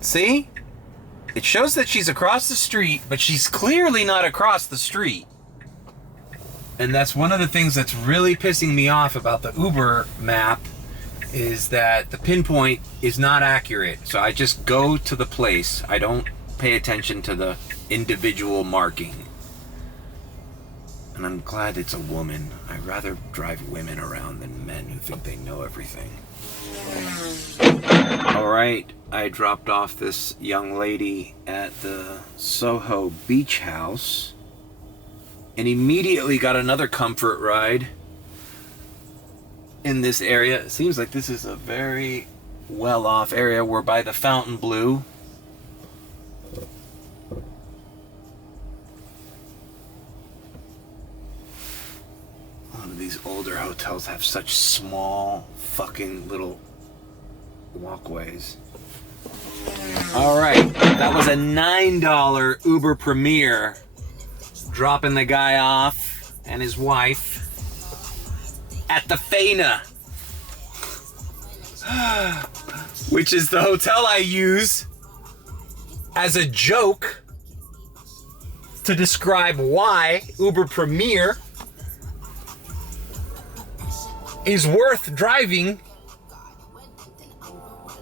See? It shows that she's across the street, but she's clearly not across the street. And that's one of the things that's really pissing me off about the Uber map, is that the pinpoint is not accurate. So I just go to the place. I don't pay attention to the individual marking. And I'm glad it's a woman. I'd rather drive women around than men who think they know everything. Alright, I dropped off this young lady at the Soho Beach House and immediately got another Comfort ride in this area. It seems like this is a very well-off area. We're by the Fontainebleau. These older hotels have such small fucking little walkways. Alright, that was a $9 Uber Premier, dropping the guy off and his wife at the Faina, which is the hotel I use as a joke to describe why Uber Premier is worth driving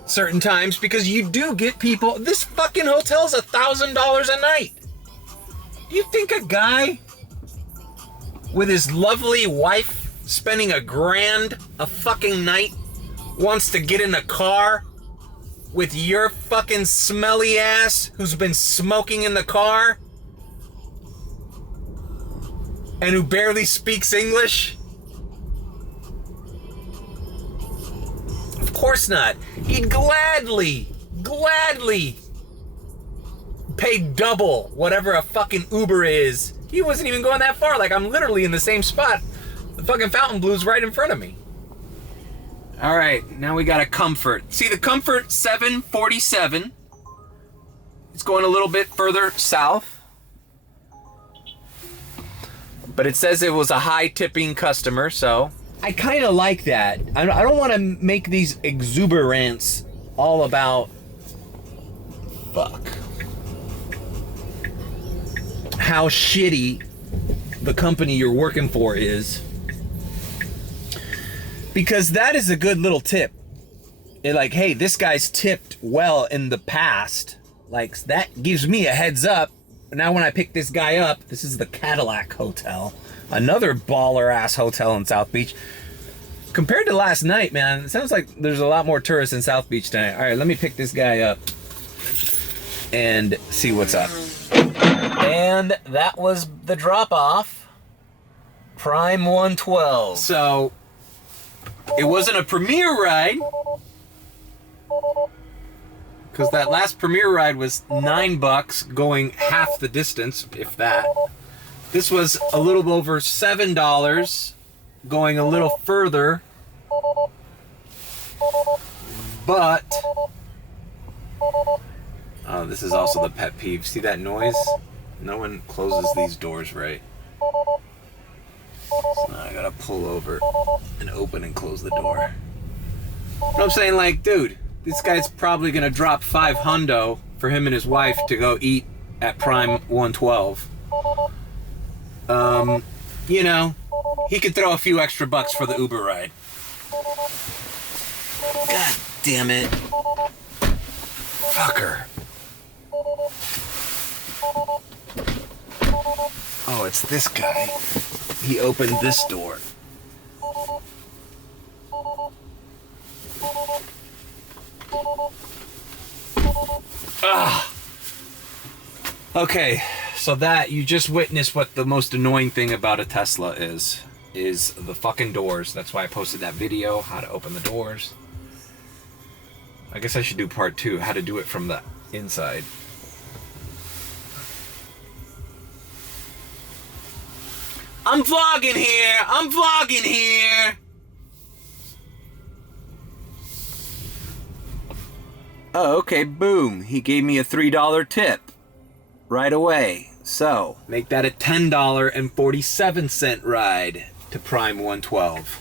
certain times, because you do get people. This fucking hotel's $1,000 a night. Do you think a guy with his lovely wife spending $1,000 a fucking night wants to get in a car with your fucking smelly ass who's been smoking in the car and who barely speaks English? Of course not. He'd gladly pay double whatever a fucking Uber is. He wasn't even going that far. Like, I'm literally in the same spot. The fucking Fontainebleau's right in front of me. All right, now we got a Comfort. See, the Comfort 747. It's going a little bit further south. But it says it was a high tipping customer, so I kind of like that. I don't want to make these exuberants all about how shitty the company you're working for is, because that is a good little tip. It like, hey, this guy's tipped well in the past. Like, that gives me a heads up. Now when I pick this guy up, this is the Cadillac Hotel. Another baller-ass hotel in South Beach. Compared to last night, man, it sounds like there's a lot more tourists in South Beach tonight. All right, let me pick this guy up and see what's up. And that was the drop-off. Prime 112. So, it wasn't a Premier ride, Because that last premiere ride was $9 going half the distance, if that. This was a little over $7 going a little further. But, oh, this is also the pet peeve. See that noise? No one closes these doors right. So now I gotta pull over and open and close the door. But I'm saying, like, dude, this guy's probably gonna drop $500 for him and his wife to go eat at Prime 112. You know, he could throw a few extra bucks for the Uber ride. God damn it. Fucker. Oh, it's this guy. He opened this door. Ah. Okay, so that, you just witnessed what the most annoying thing about a Tesla is the fucking doors. That's why I posted that video, how to open the doors. I guess I should do part 2, how to do it from the inside. I'm vlogging here! I'm vlogging here! Oh, okay, boom. He gave me a $3 tip right away. So, make that a $10.47 ride to Prime 112.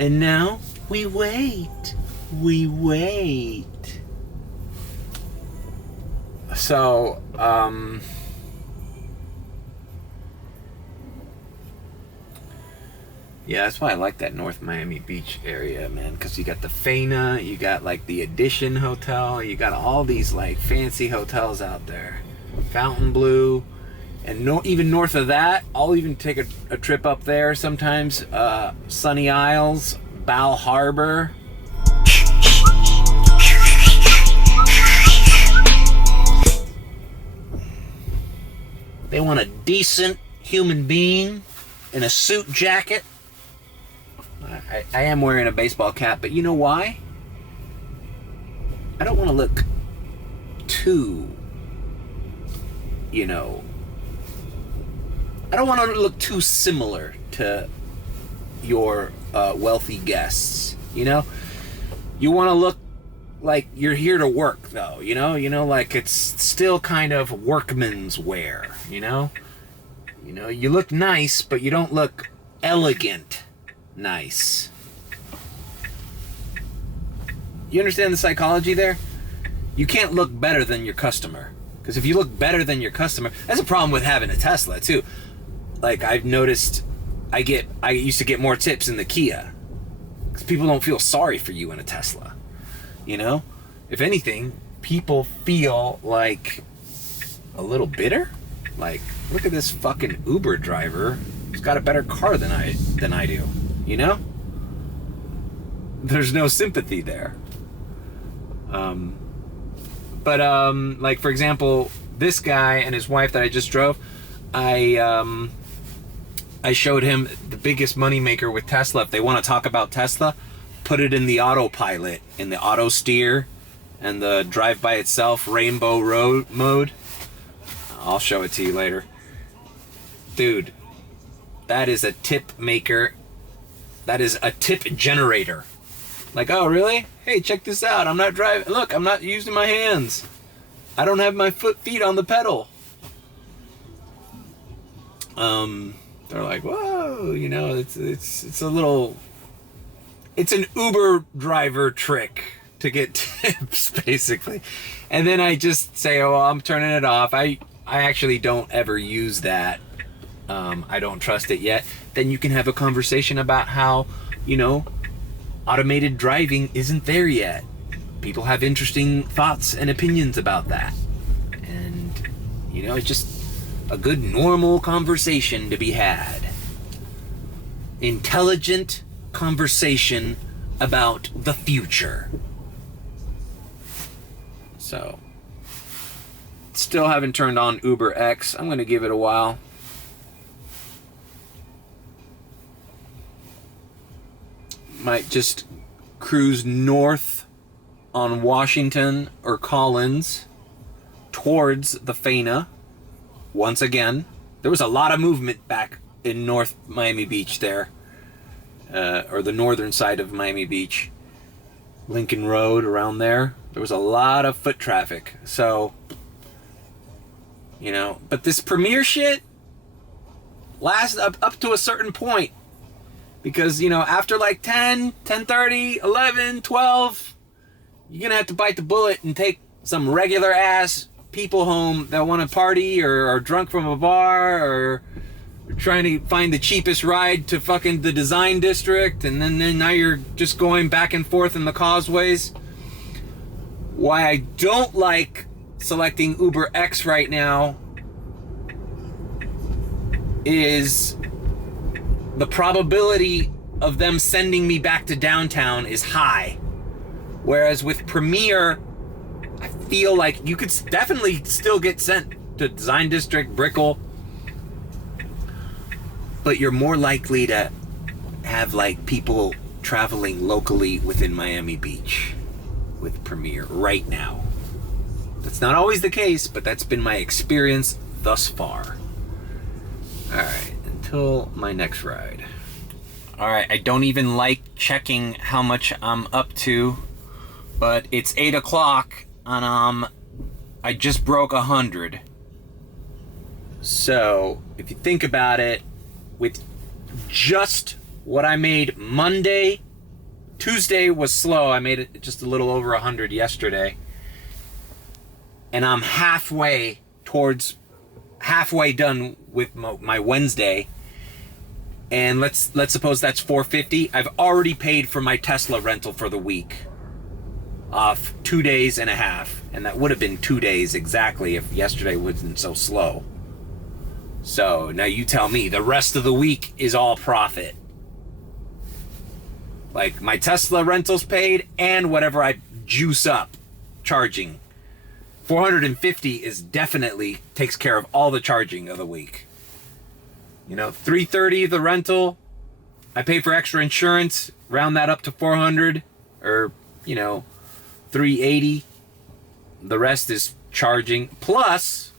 And now we wait. We wait. So, yeah, that's why I like that North Miami Beach area, man, because you got the Faina, you got like the Edition Hotel, you got all these like fancy hotels out there. Fontainebleau, and even north of that, I'll even take a trip up there sometimes. Sunny Isles, Bal Harbor. They want a decent human being in a suit jacket. I am wearing a baseball cap, but you know why? I don't want to look too, you know, I don't want to look too similar to your wealthy guests, you know? You want to look like you're here to work, though, you know, like it's still kind of workman's wear, you know, you look nice, but you don't look elegant nice. You understand the psychology there? You can't look better than your customer, because if you look better than your customer, that's a problem with having a Tesla too. Like, I've noticed I used to get more tips in the Kia, because people don't feel sorry for you in a Tesla. You know, if anything, people feel like a little bitter. Like, look at this fucking Uber driver who's got a better car than I do. You know, there's no sympathy there. Like, for example, this guy and his wife that I just drove, I showed him the biggest moneymaker with Tesla. If they want to talk about Tesla, put it in the autopilot, in the auto steer, and the drive by itself rainbow road mode. I'll show it to you later. Dude, that is a tip maker. That is a tip generator. Like, oh, really? Hey, check this out. I'm not driving. Look, I'm not using my hands. I don't have my feet on the pedal. They're like, whoa, you know, it's a little... It's an Uber driver trick to get tips, basically. And then I just say, oh, well, I'm turning it off. I actually don't ever use that. I don't trust it yet. Then you can have a conversation about how, you know, automated driving isn't there yet. People have interesting thoughts and opinions about that. And, you know, it's just a good normal conversation to be had. Intelligent conversation about the future. So, still haven't turned on UberX. I'm going to give it a while. Might just cruise north on Washington or Collins towards the Faina. Once again, there was a lot of movement back in North Miami Beach there, or the northern side of Miami Beach, Lincoln Road around there. There was a lot of foot traffic. So, you know, but this Premier shit lasts up to a certain point. Because, you know, after like 10, 10:30, 11, 12, you're going to have to bite the bullet and take some regular ass people home that want to party or are drunk from a bar or trying to find the cheapest ride to fucking the design district. And then now you're just going back and forth in the causeways. Why I don't like selecting UberX right now is the probability of them sending me back to downtown is high. Whereas with Premier, I feel like you could definitely still get sent to Design District, Brickell, but you're more likely to have like people traveling locally within Miami Beach with Premier right now. That's not always the case, but that's been my experience thus far. Alright, until my next ride. Alright, I don't even like checking how much I'm up to, but it's 8 o'clock and I just broke 100. So, if you think about it, with just what I made Monday, Tuesday was slow. I made it just a little over 100 yesterday. And I'm halfway done with my Wednesday. And let's suppose that's $450. I've already paid for my Tesla rental for the week. Off 2 days and a half. And that would have been 2 days exactly if yesterday wasn't so slow. So now you tell me, the rest of the week is all profit. Like my Tesla rentals paid and whatever I juice up charging. 450 is definitely takes care of all the charging of the week. You know, 330 the rental. I pay for extra insurance, round that up to 400 or, you know, 380. The rest is charging plus,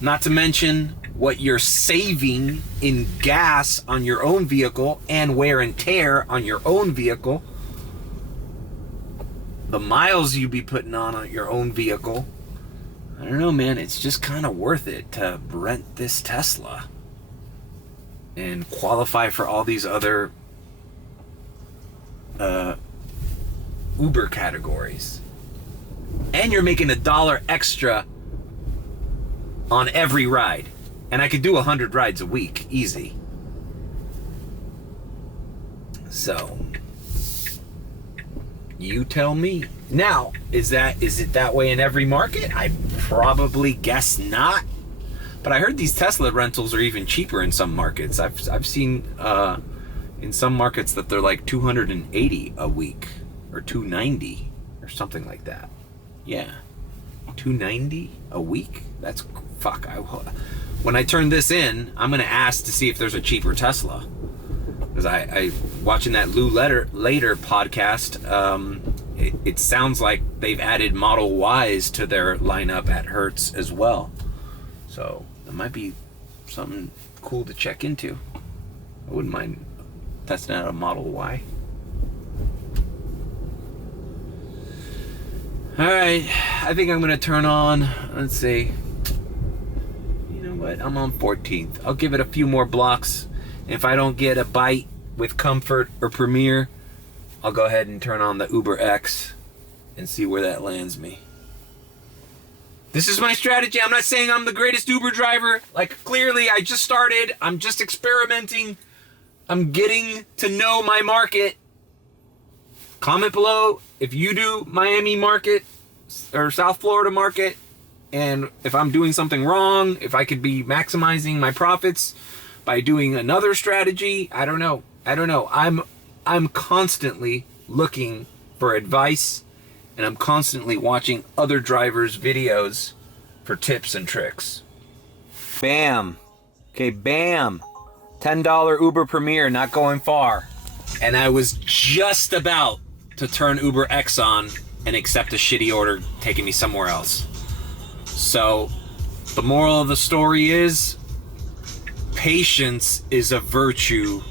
not to mention what you're saving in gas on your own vehicle and wear and tear on your own vehicle. The miles you be putting on your own vehicle. I don't know, man. It's just kind of worth it to rent this Tesla and qualify for all these other Uber categories. And you're making $1 extra on every ride. And I could do 100 rides a week, easy. So, you tell me. Now, is it that way in every market? I probably guess not. But I heard these Tesla rentals are even cheaper in some markets. I've seen in some markets that they're like $280 a week or $290 or something like that. Yeah, $290 a week. That's fuck. When I turn this in, I'm gonna ask to see if there's a cheaper Tesla. Because I watching that Lou Later podcast, it sounds like they've added Model Ys to their lineup at Hertz as well. So that might be something cool to check into. I wouldn't mind testing out a Model Y. Alright, I think I'm gonna turn on, let's see. You know what, I'm on 14th. I'll give it a few more blocks. If I don't get a bite with Comfort or Premier, I'll go ahead and turn on the UberX and see where that lands me. This is my strategy. I'm not saying I'm the greatest Uber driver. Like, clearly, I just started. I'm just experimenting. I'm getting to know my market. Comment below if you do Miami market or South Florida market, and if I'm doing something wrong, if I could be maximizing my profits by doing another strategy. I don't know. I'm constantly looking for advice and I'm constantly watching other drivers' videos for tips and tricks. Bam. Okay, bam. $10 Uber Premier, not going far. And I was just about to turn Uber X on and accept a shitty order taking me somewhere else. So, the moral of the story is, patience is a virtue.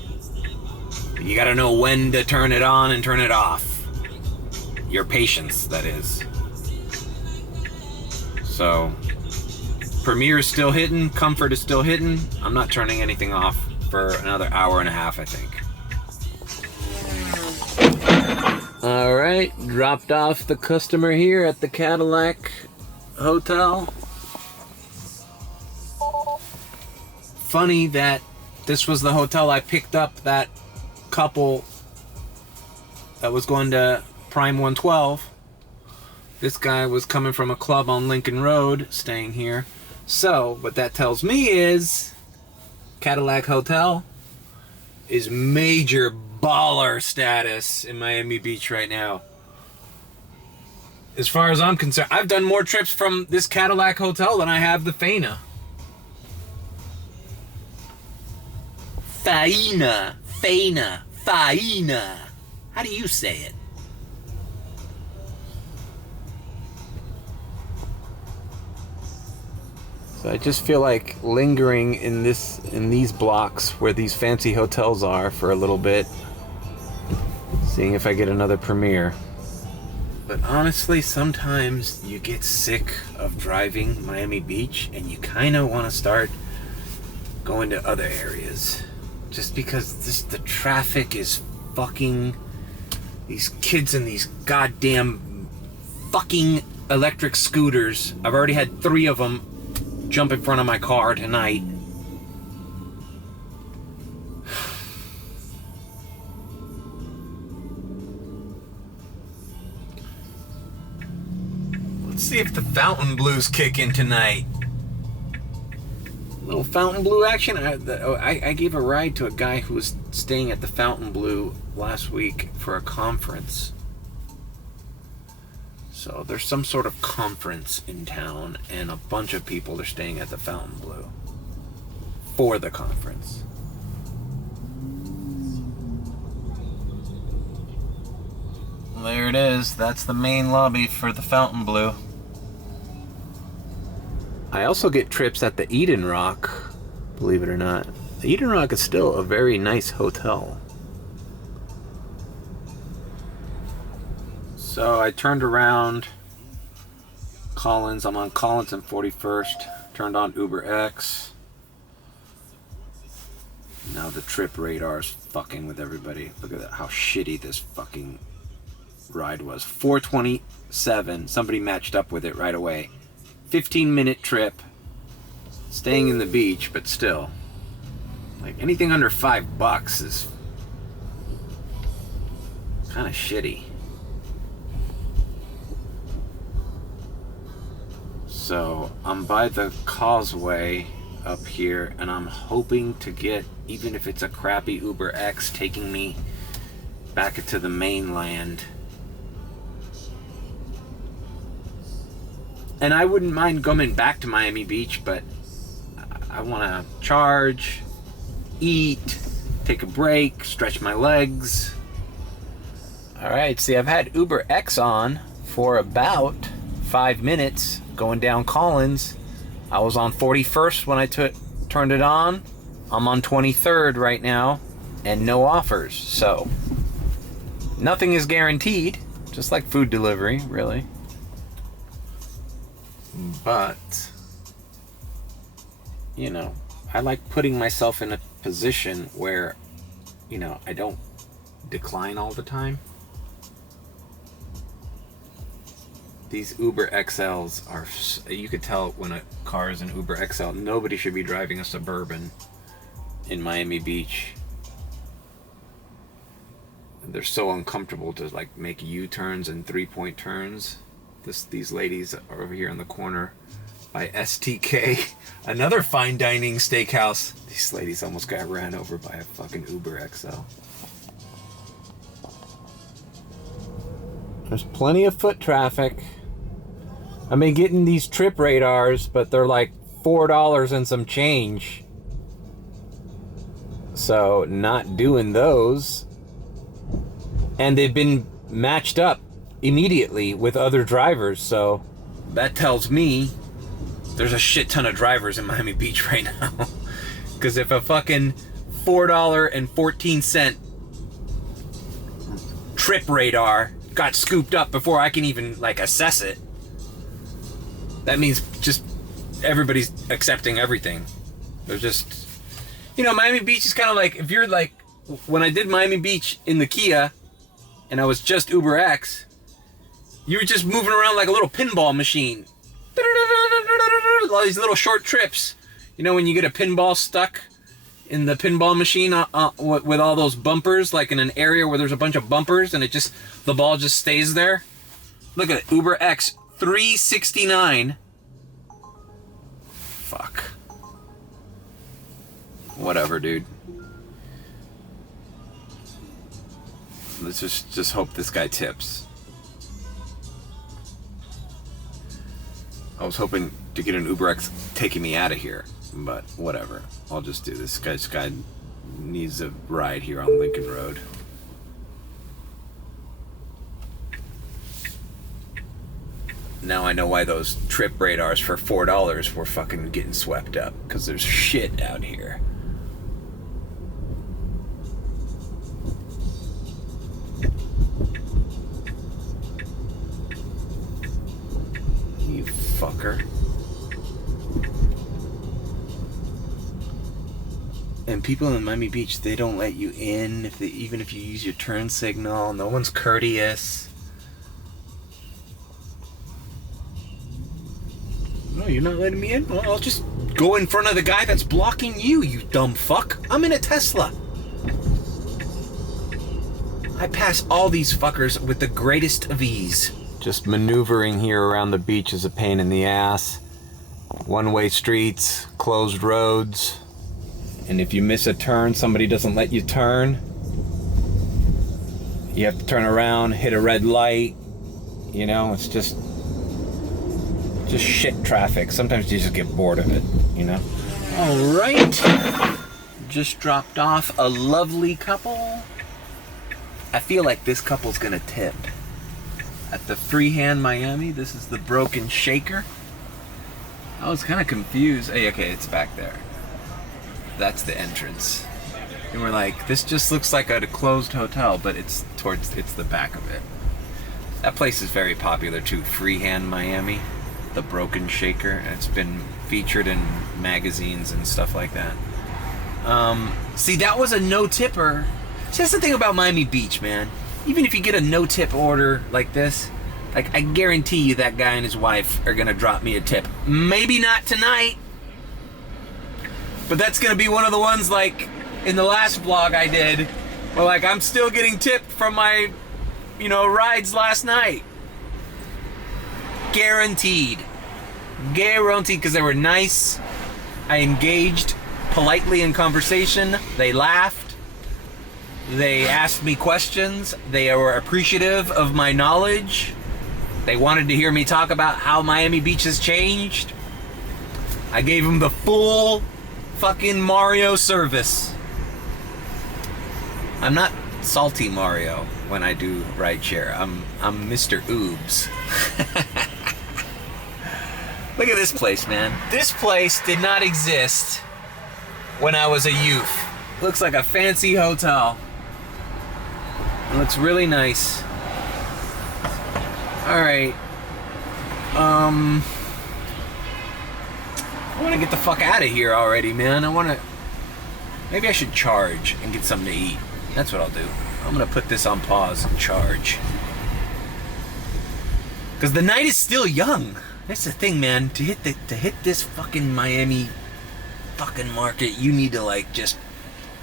You gotta know when to turn it on and turn it off. Your patience, that is. So, Premiere is still hitting, Comfort is still hitting. I'm not turning anything off for another hour and a half, I think. All right, dropped off the customer here at the Cadillac Hotel. Funny that this was the hotel I picked up that couple that was going to Prime 112. This guy was coming from a club on Lincoln Road, staying here. So, what that tells me is Cadillac Hotel is major baller status in Miami Beach right now. As far as I'm concerned, I've done more trips from this Cadillac Hotel than I have the Faina. Faina. How do you say it? So I just feel like lingering in these blocks where these fancy hotels are for a little bit, seeing if I get another Premiere. But honestly, sometimes you get sick of driving Miami Beach and you kind of want to start going to other areas. Just because the traffic is fucking... These kids in these goddamn fucking electric scooters. I've already had 3 of them jump in front of my car tonight. Let's see if the Fountain Blues kick in tonight. Little Fountain Blue action. I gave a ride to a guy who was staying at the Fountain Blue last week for a conference. So there's some sort of conference in town, and a bunch of people are staying at the Fountain Blue for the conference. Well, there it is. That's the main lobby for the Fountain Blue. I also get trips at the Eden Rock, believe it or not. The Eden Rock is still a very nice hotel. So I turned around Collins. I'm on Collins and 41st. Turned on Uber X. Now the trip radar is fucking with everybody. Look at that, how shitty this fucking ride was. 427. Somebody matched up with it right away. 15-minute trip. Staying in the beach, but still. Like anything under $5 is kind of shitty. So I'm by the causeway up here, and I'm hoping to get, even if it's a crappy Uber X taking me back to the mainland. And I wouldn't mind coming back to Miami Beach, but I want to charge, eat, take a break, stretch my legs. Alright, see, I've had Uber X on for about 5 minutes going down Collins. I was on 41st when I turned it on. I'm on 23rd right now, and no offers. So, nothing is guaranteed, just like food delivery, really. But, you know, I like putting myself in a position where, you know, I don't decline all the time. These Uber XLs are, you could tell when a car is an Uber XL. Nobody should be driving a Suburban in Miami Beach. They're so uncomfortable to like make U-turns and 3-point turns. These ladies are over here in the corner by STK, another fine dining steakhouse. These ladies almost got ran over by a fucking Uber XL. There's plenty of foot traffic. I've been getting these trip radars, but they're like $4 and some change. So, not doing those. And they've been matched up immediately with other drivers, so that tells me there's a shit ton of drivers in Miami Beach right now. Because if a fucking $4.14 trip radar got scooped up before I can even like assess it, that means just everybody's accepting everything. They're just, you know, Miami Beach is kind of like, if you're like, when I did Miami Beach in the Kia and I was just UberX, you were just moving around like a little pinball machine. All these little short trips. You know when you get a pinball stuck in the pinball machine with all those bumpers, like in an area where there's a bunch of bumpers and it just, the ball just stays there? Look at it, UberX 369. Fuck. Whatever, dude. Let's just hope this guy tips. I was hoping to get an UberX taking me out of here, but whatever. I'll just do this. This guy needs a ride here on Lincoln Road. Now I know why those trip radars for $4 were fucking getting swept up, because there's shit out here. You fucker. And people in Miami Beach, they don't let you in even if you use your turn signal. No one's courteous. No, you're not letting me in? Well, I'll just go in front of the guy that's blocking you, you dumb fuck. I'm in a Tesla. I pass all these fuckers with the greatest of ease. Just maneuvering here around the beach is a pain in the ass. One-way streets, closed roads. And if you miss a turn, somebody doesn't let you turn. You have to turn around, hit a red light. You know, it's just shit traffic. Sometimes you just get bored of it, you know? All right. Just dropped off a lovely couple. I feel like this couple's gonna tip. At the Freehand Miami, this is the Broken Shaker. I was kind of confused. Hey, okay, it's back there. That's the entrance. And we're like, this just looks like a closed hotel, but it's the back of it. That place is very popular too, Freehand Miami, the Broken Shaker. And it's been featured in magazines and stuff like that. See, that was a no-tipper. See, that's the thing about Miami Beach, man. Even if you get a no-tip order like this, like I guarantee you that guy and his wife are gonna drop me a tip. Maybe not tonight, but that's gonna be one of the ones like in the last vlog I did, where like I'm still getting tipped from my, you know, rides last night. Guaranteed. Guaranteed, because they were nice. I engaged politely in conversation. They laughed. They asked me questions. They were appreciative of my knowledge. They wanted to hear me talk about how Miami Beach has changed. I gave them the full fucking Mario service. I'm not salty Mario when I do rideshare. I'm Mr. Oobs. Look at this place, man. This place did not exist when I was a youth. Looks like a fancy hotel. It looks really nice. Alright. I want to get the fuck out of here already, man. Maybe I should charge and get something to eat. That's what I'll do. I'm gonna put this on pause and charge. Because the night is still young. That's the thing, man. To hit this fucking Miami fucking market, you need to like just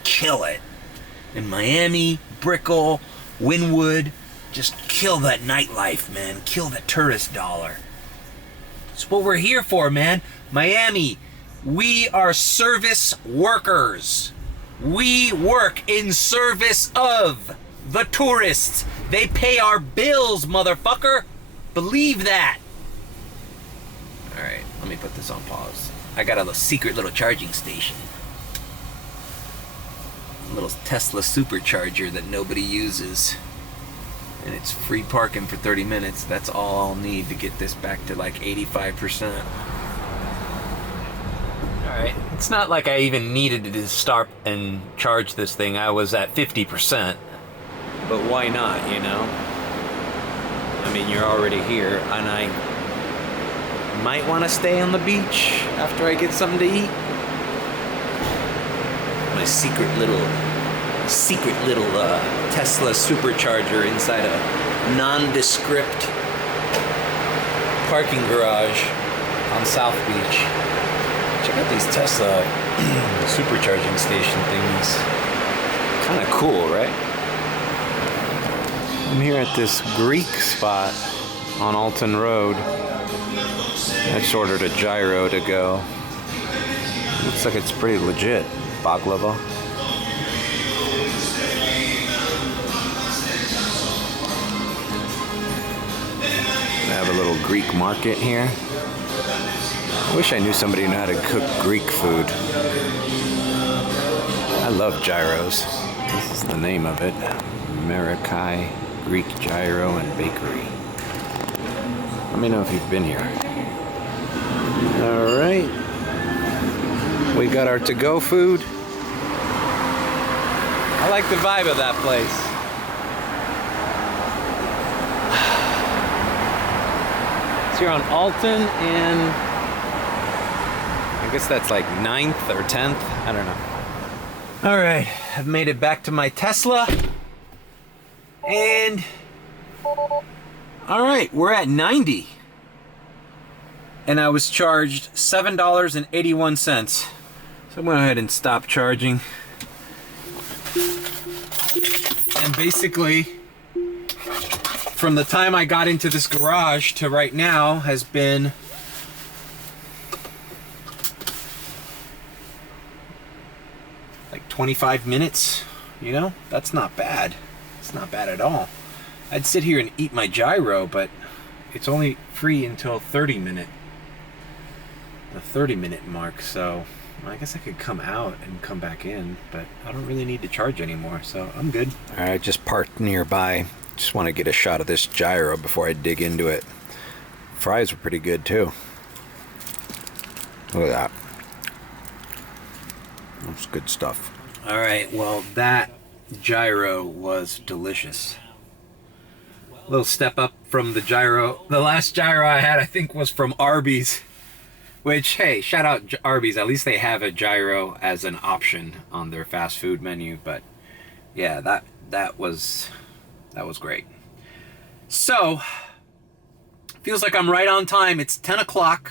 kill it. In Miami, Brickell, Wynwood, just kill that nightlife, man. Kill the tourist dollar. That's what we're here for, man. Miami, we are service workers. We work in service of the tourists They pay our bills, motherfucker. Believe that. All right, let me put this on pause. I got a secret little charging station. A little Tesla supercharger that nobody uses. And it's free parking for 30 minutes. That's all I'll need to get this back to like 85%. Alright, it's not like I even needed to start and charge this thing. I was at 50%. But why not, you know? I mean, you're already here, and I might want to stay on the beach after I get something to eat. My secret little Tesla supercharger inside a nondescript parking garage on South Beach. Check out these Tesla supercharging station things. Kind of cool, right? I'm here at this Greek spot on Alton Road. I just ordered a gyro to go. Looks like it's pretty legit. Baklava. They have a little Greek market here. I wish I knew somebody who knew how to cook Greek food. I love gyros. This is the name of it. Marikai Greek Gyro and Bakery. Let me know if you've been here. Alright. We got our to-go food. I like the vibe of that place. It's here on Alton and I guess that's like 9th or 10th. I don't know. Alright, I've made it back to my Tesla. And alright, we're at 90. And I was charged $7.81. So I'm going to go ahead and stop charging. And basically, from the time I got into this garage to right now has been like 25 minutes. You know, that's not bad. It's not bad at all. I'd sit here and eat my gyro, but it's only free until the 30-minute mark, so I guess I could come out and come back in, but I don't really need to charge anymore, so I'm good. Alright, just parked nearby. Just want to get a shot of this gyro before I dig into it. Fries were pretty good too. Look at that. That's good stuff. Alright, well that gyro was delicious. A little step up from the gyro. The last gyro I had, I think, was from Arby's. Which, hey, shout out Arby's. At least they have a gyro as an option on their fast food menu. But yeah, that was great. So, feels like I'm right on time. It's 10 o'clock,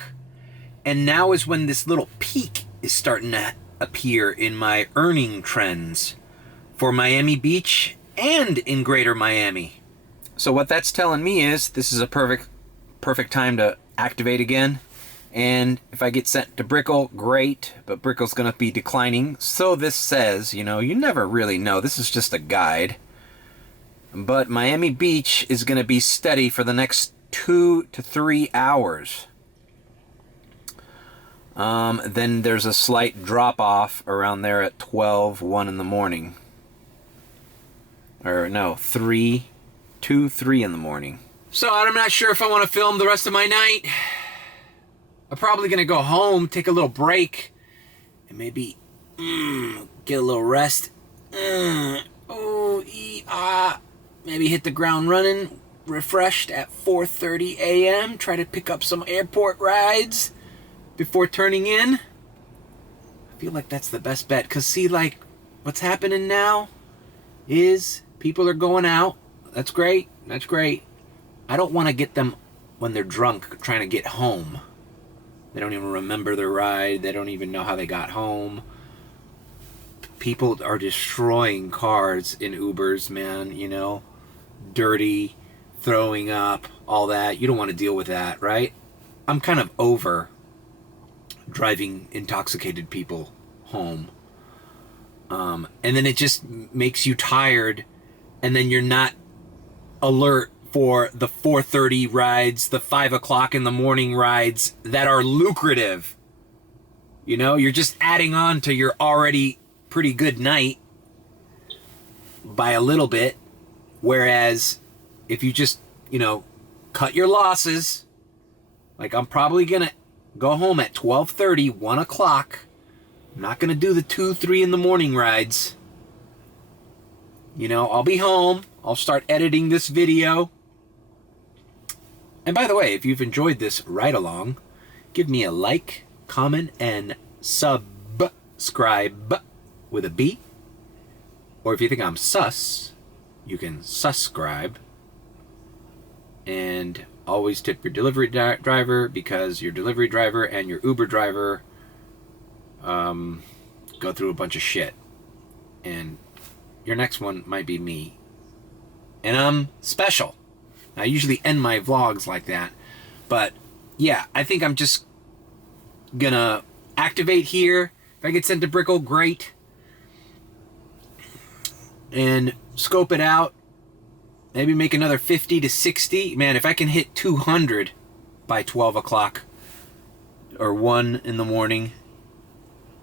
and now is when this little peak is starting to appear in my earning trends for Miami Beach and in Greater Miami. So what that's telling me is this is a perfect time to activate again. And if I get sent to Brickell, great, but Brickell's going to be declining. So this says, you know, you never really know. This is just a guide. But Miami Beach is going to be steady for the next 2 to 3 hours. Then there's a slight drop off around there at 1 in the morning. Or no, 2, 3 in the morning. So I'm not sure if I want to film the rest of my night. I'm probably gonna go home, take a little break, and maybe get a little rest. Maybe hit the ground running, refreshed at 4:30 a.m. Try to pick up some airport rides before turning in. I feel like that's the best bet, cause see, like, what's happening now is people are going out. That's great. That's great. I don't want to get them when they're drunk trying to get home. They don't even remember their ride. They don't even know how they got home. People are destroying cars in Ubers, man, you know. Dirty, throwing up, all that. You don't want to deal with that, right? I'm kind of over driving intoxicated people home. And then it just makes you tired. And then you're not alert for the 4:30 rides, the 5 o'clock in the morning rides that are lucrative. You know, you're just adding on to your already pretty good night by a little bit. Whereas if you just, you know, cut your losses, like I'm probably going to go home at 12:30, 1 o'clock. I'm not going to do the 2, 3 in the morning rides. You know, I'll be home. I'll start editing this video. And by the way, if you've enjoyed this ride along, give me a like, comment, and subscribe with a B. Or if you think I'm sus, you can subscribe. And always tip your delivery driver, because your delivery driver and your Uber driver go through a bunch of shit. And your next one might be me. And I'm special. I usually end my vlogs like that. But yeah, I think I'm just gonna activate here. If I get sent to Brickell, great. And scope it out. Maybe make another 50 to 60. Man, if I can hit 200 by 12 o'clock or 1 in the morning,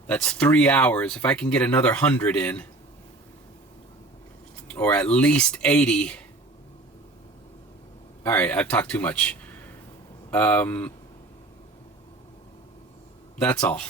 that's 3 hours. If I can get another 100 in, or at least 80. All right, I've talked too much. That's all.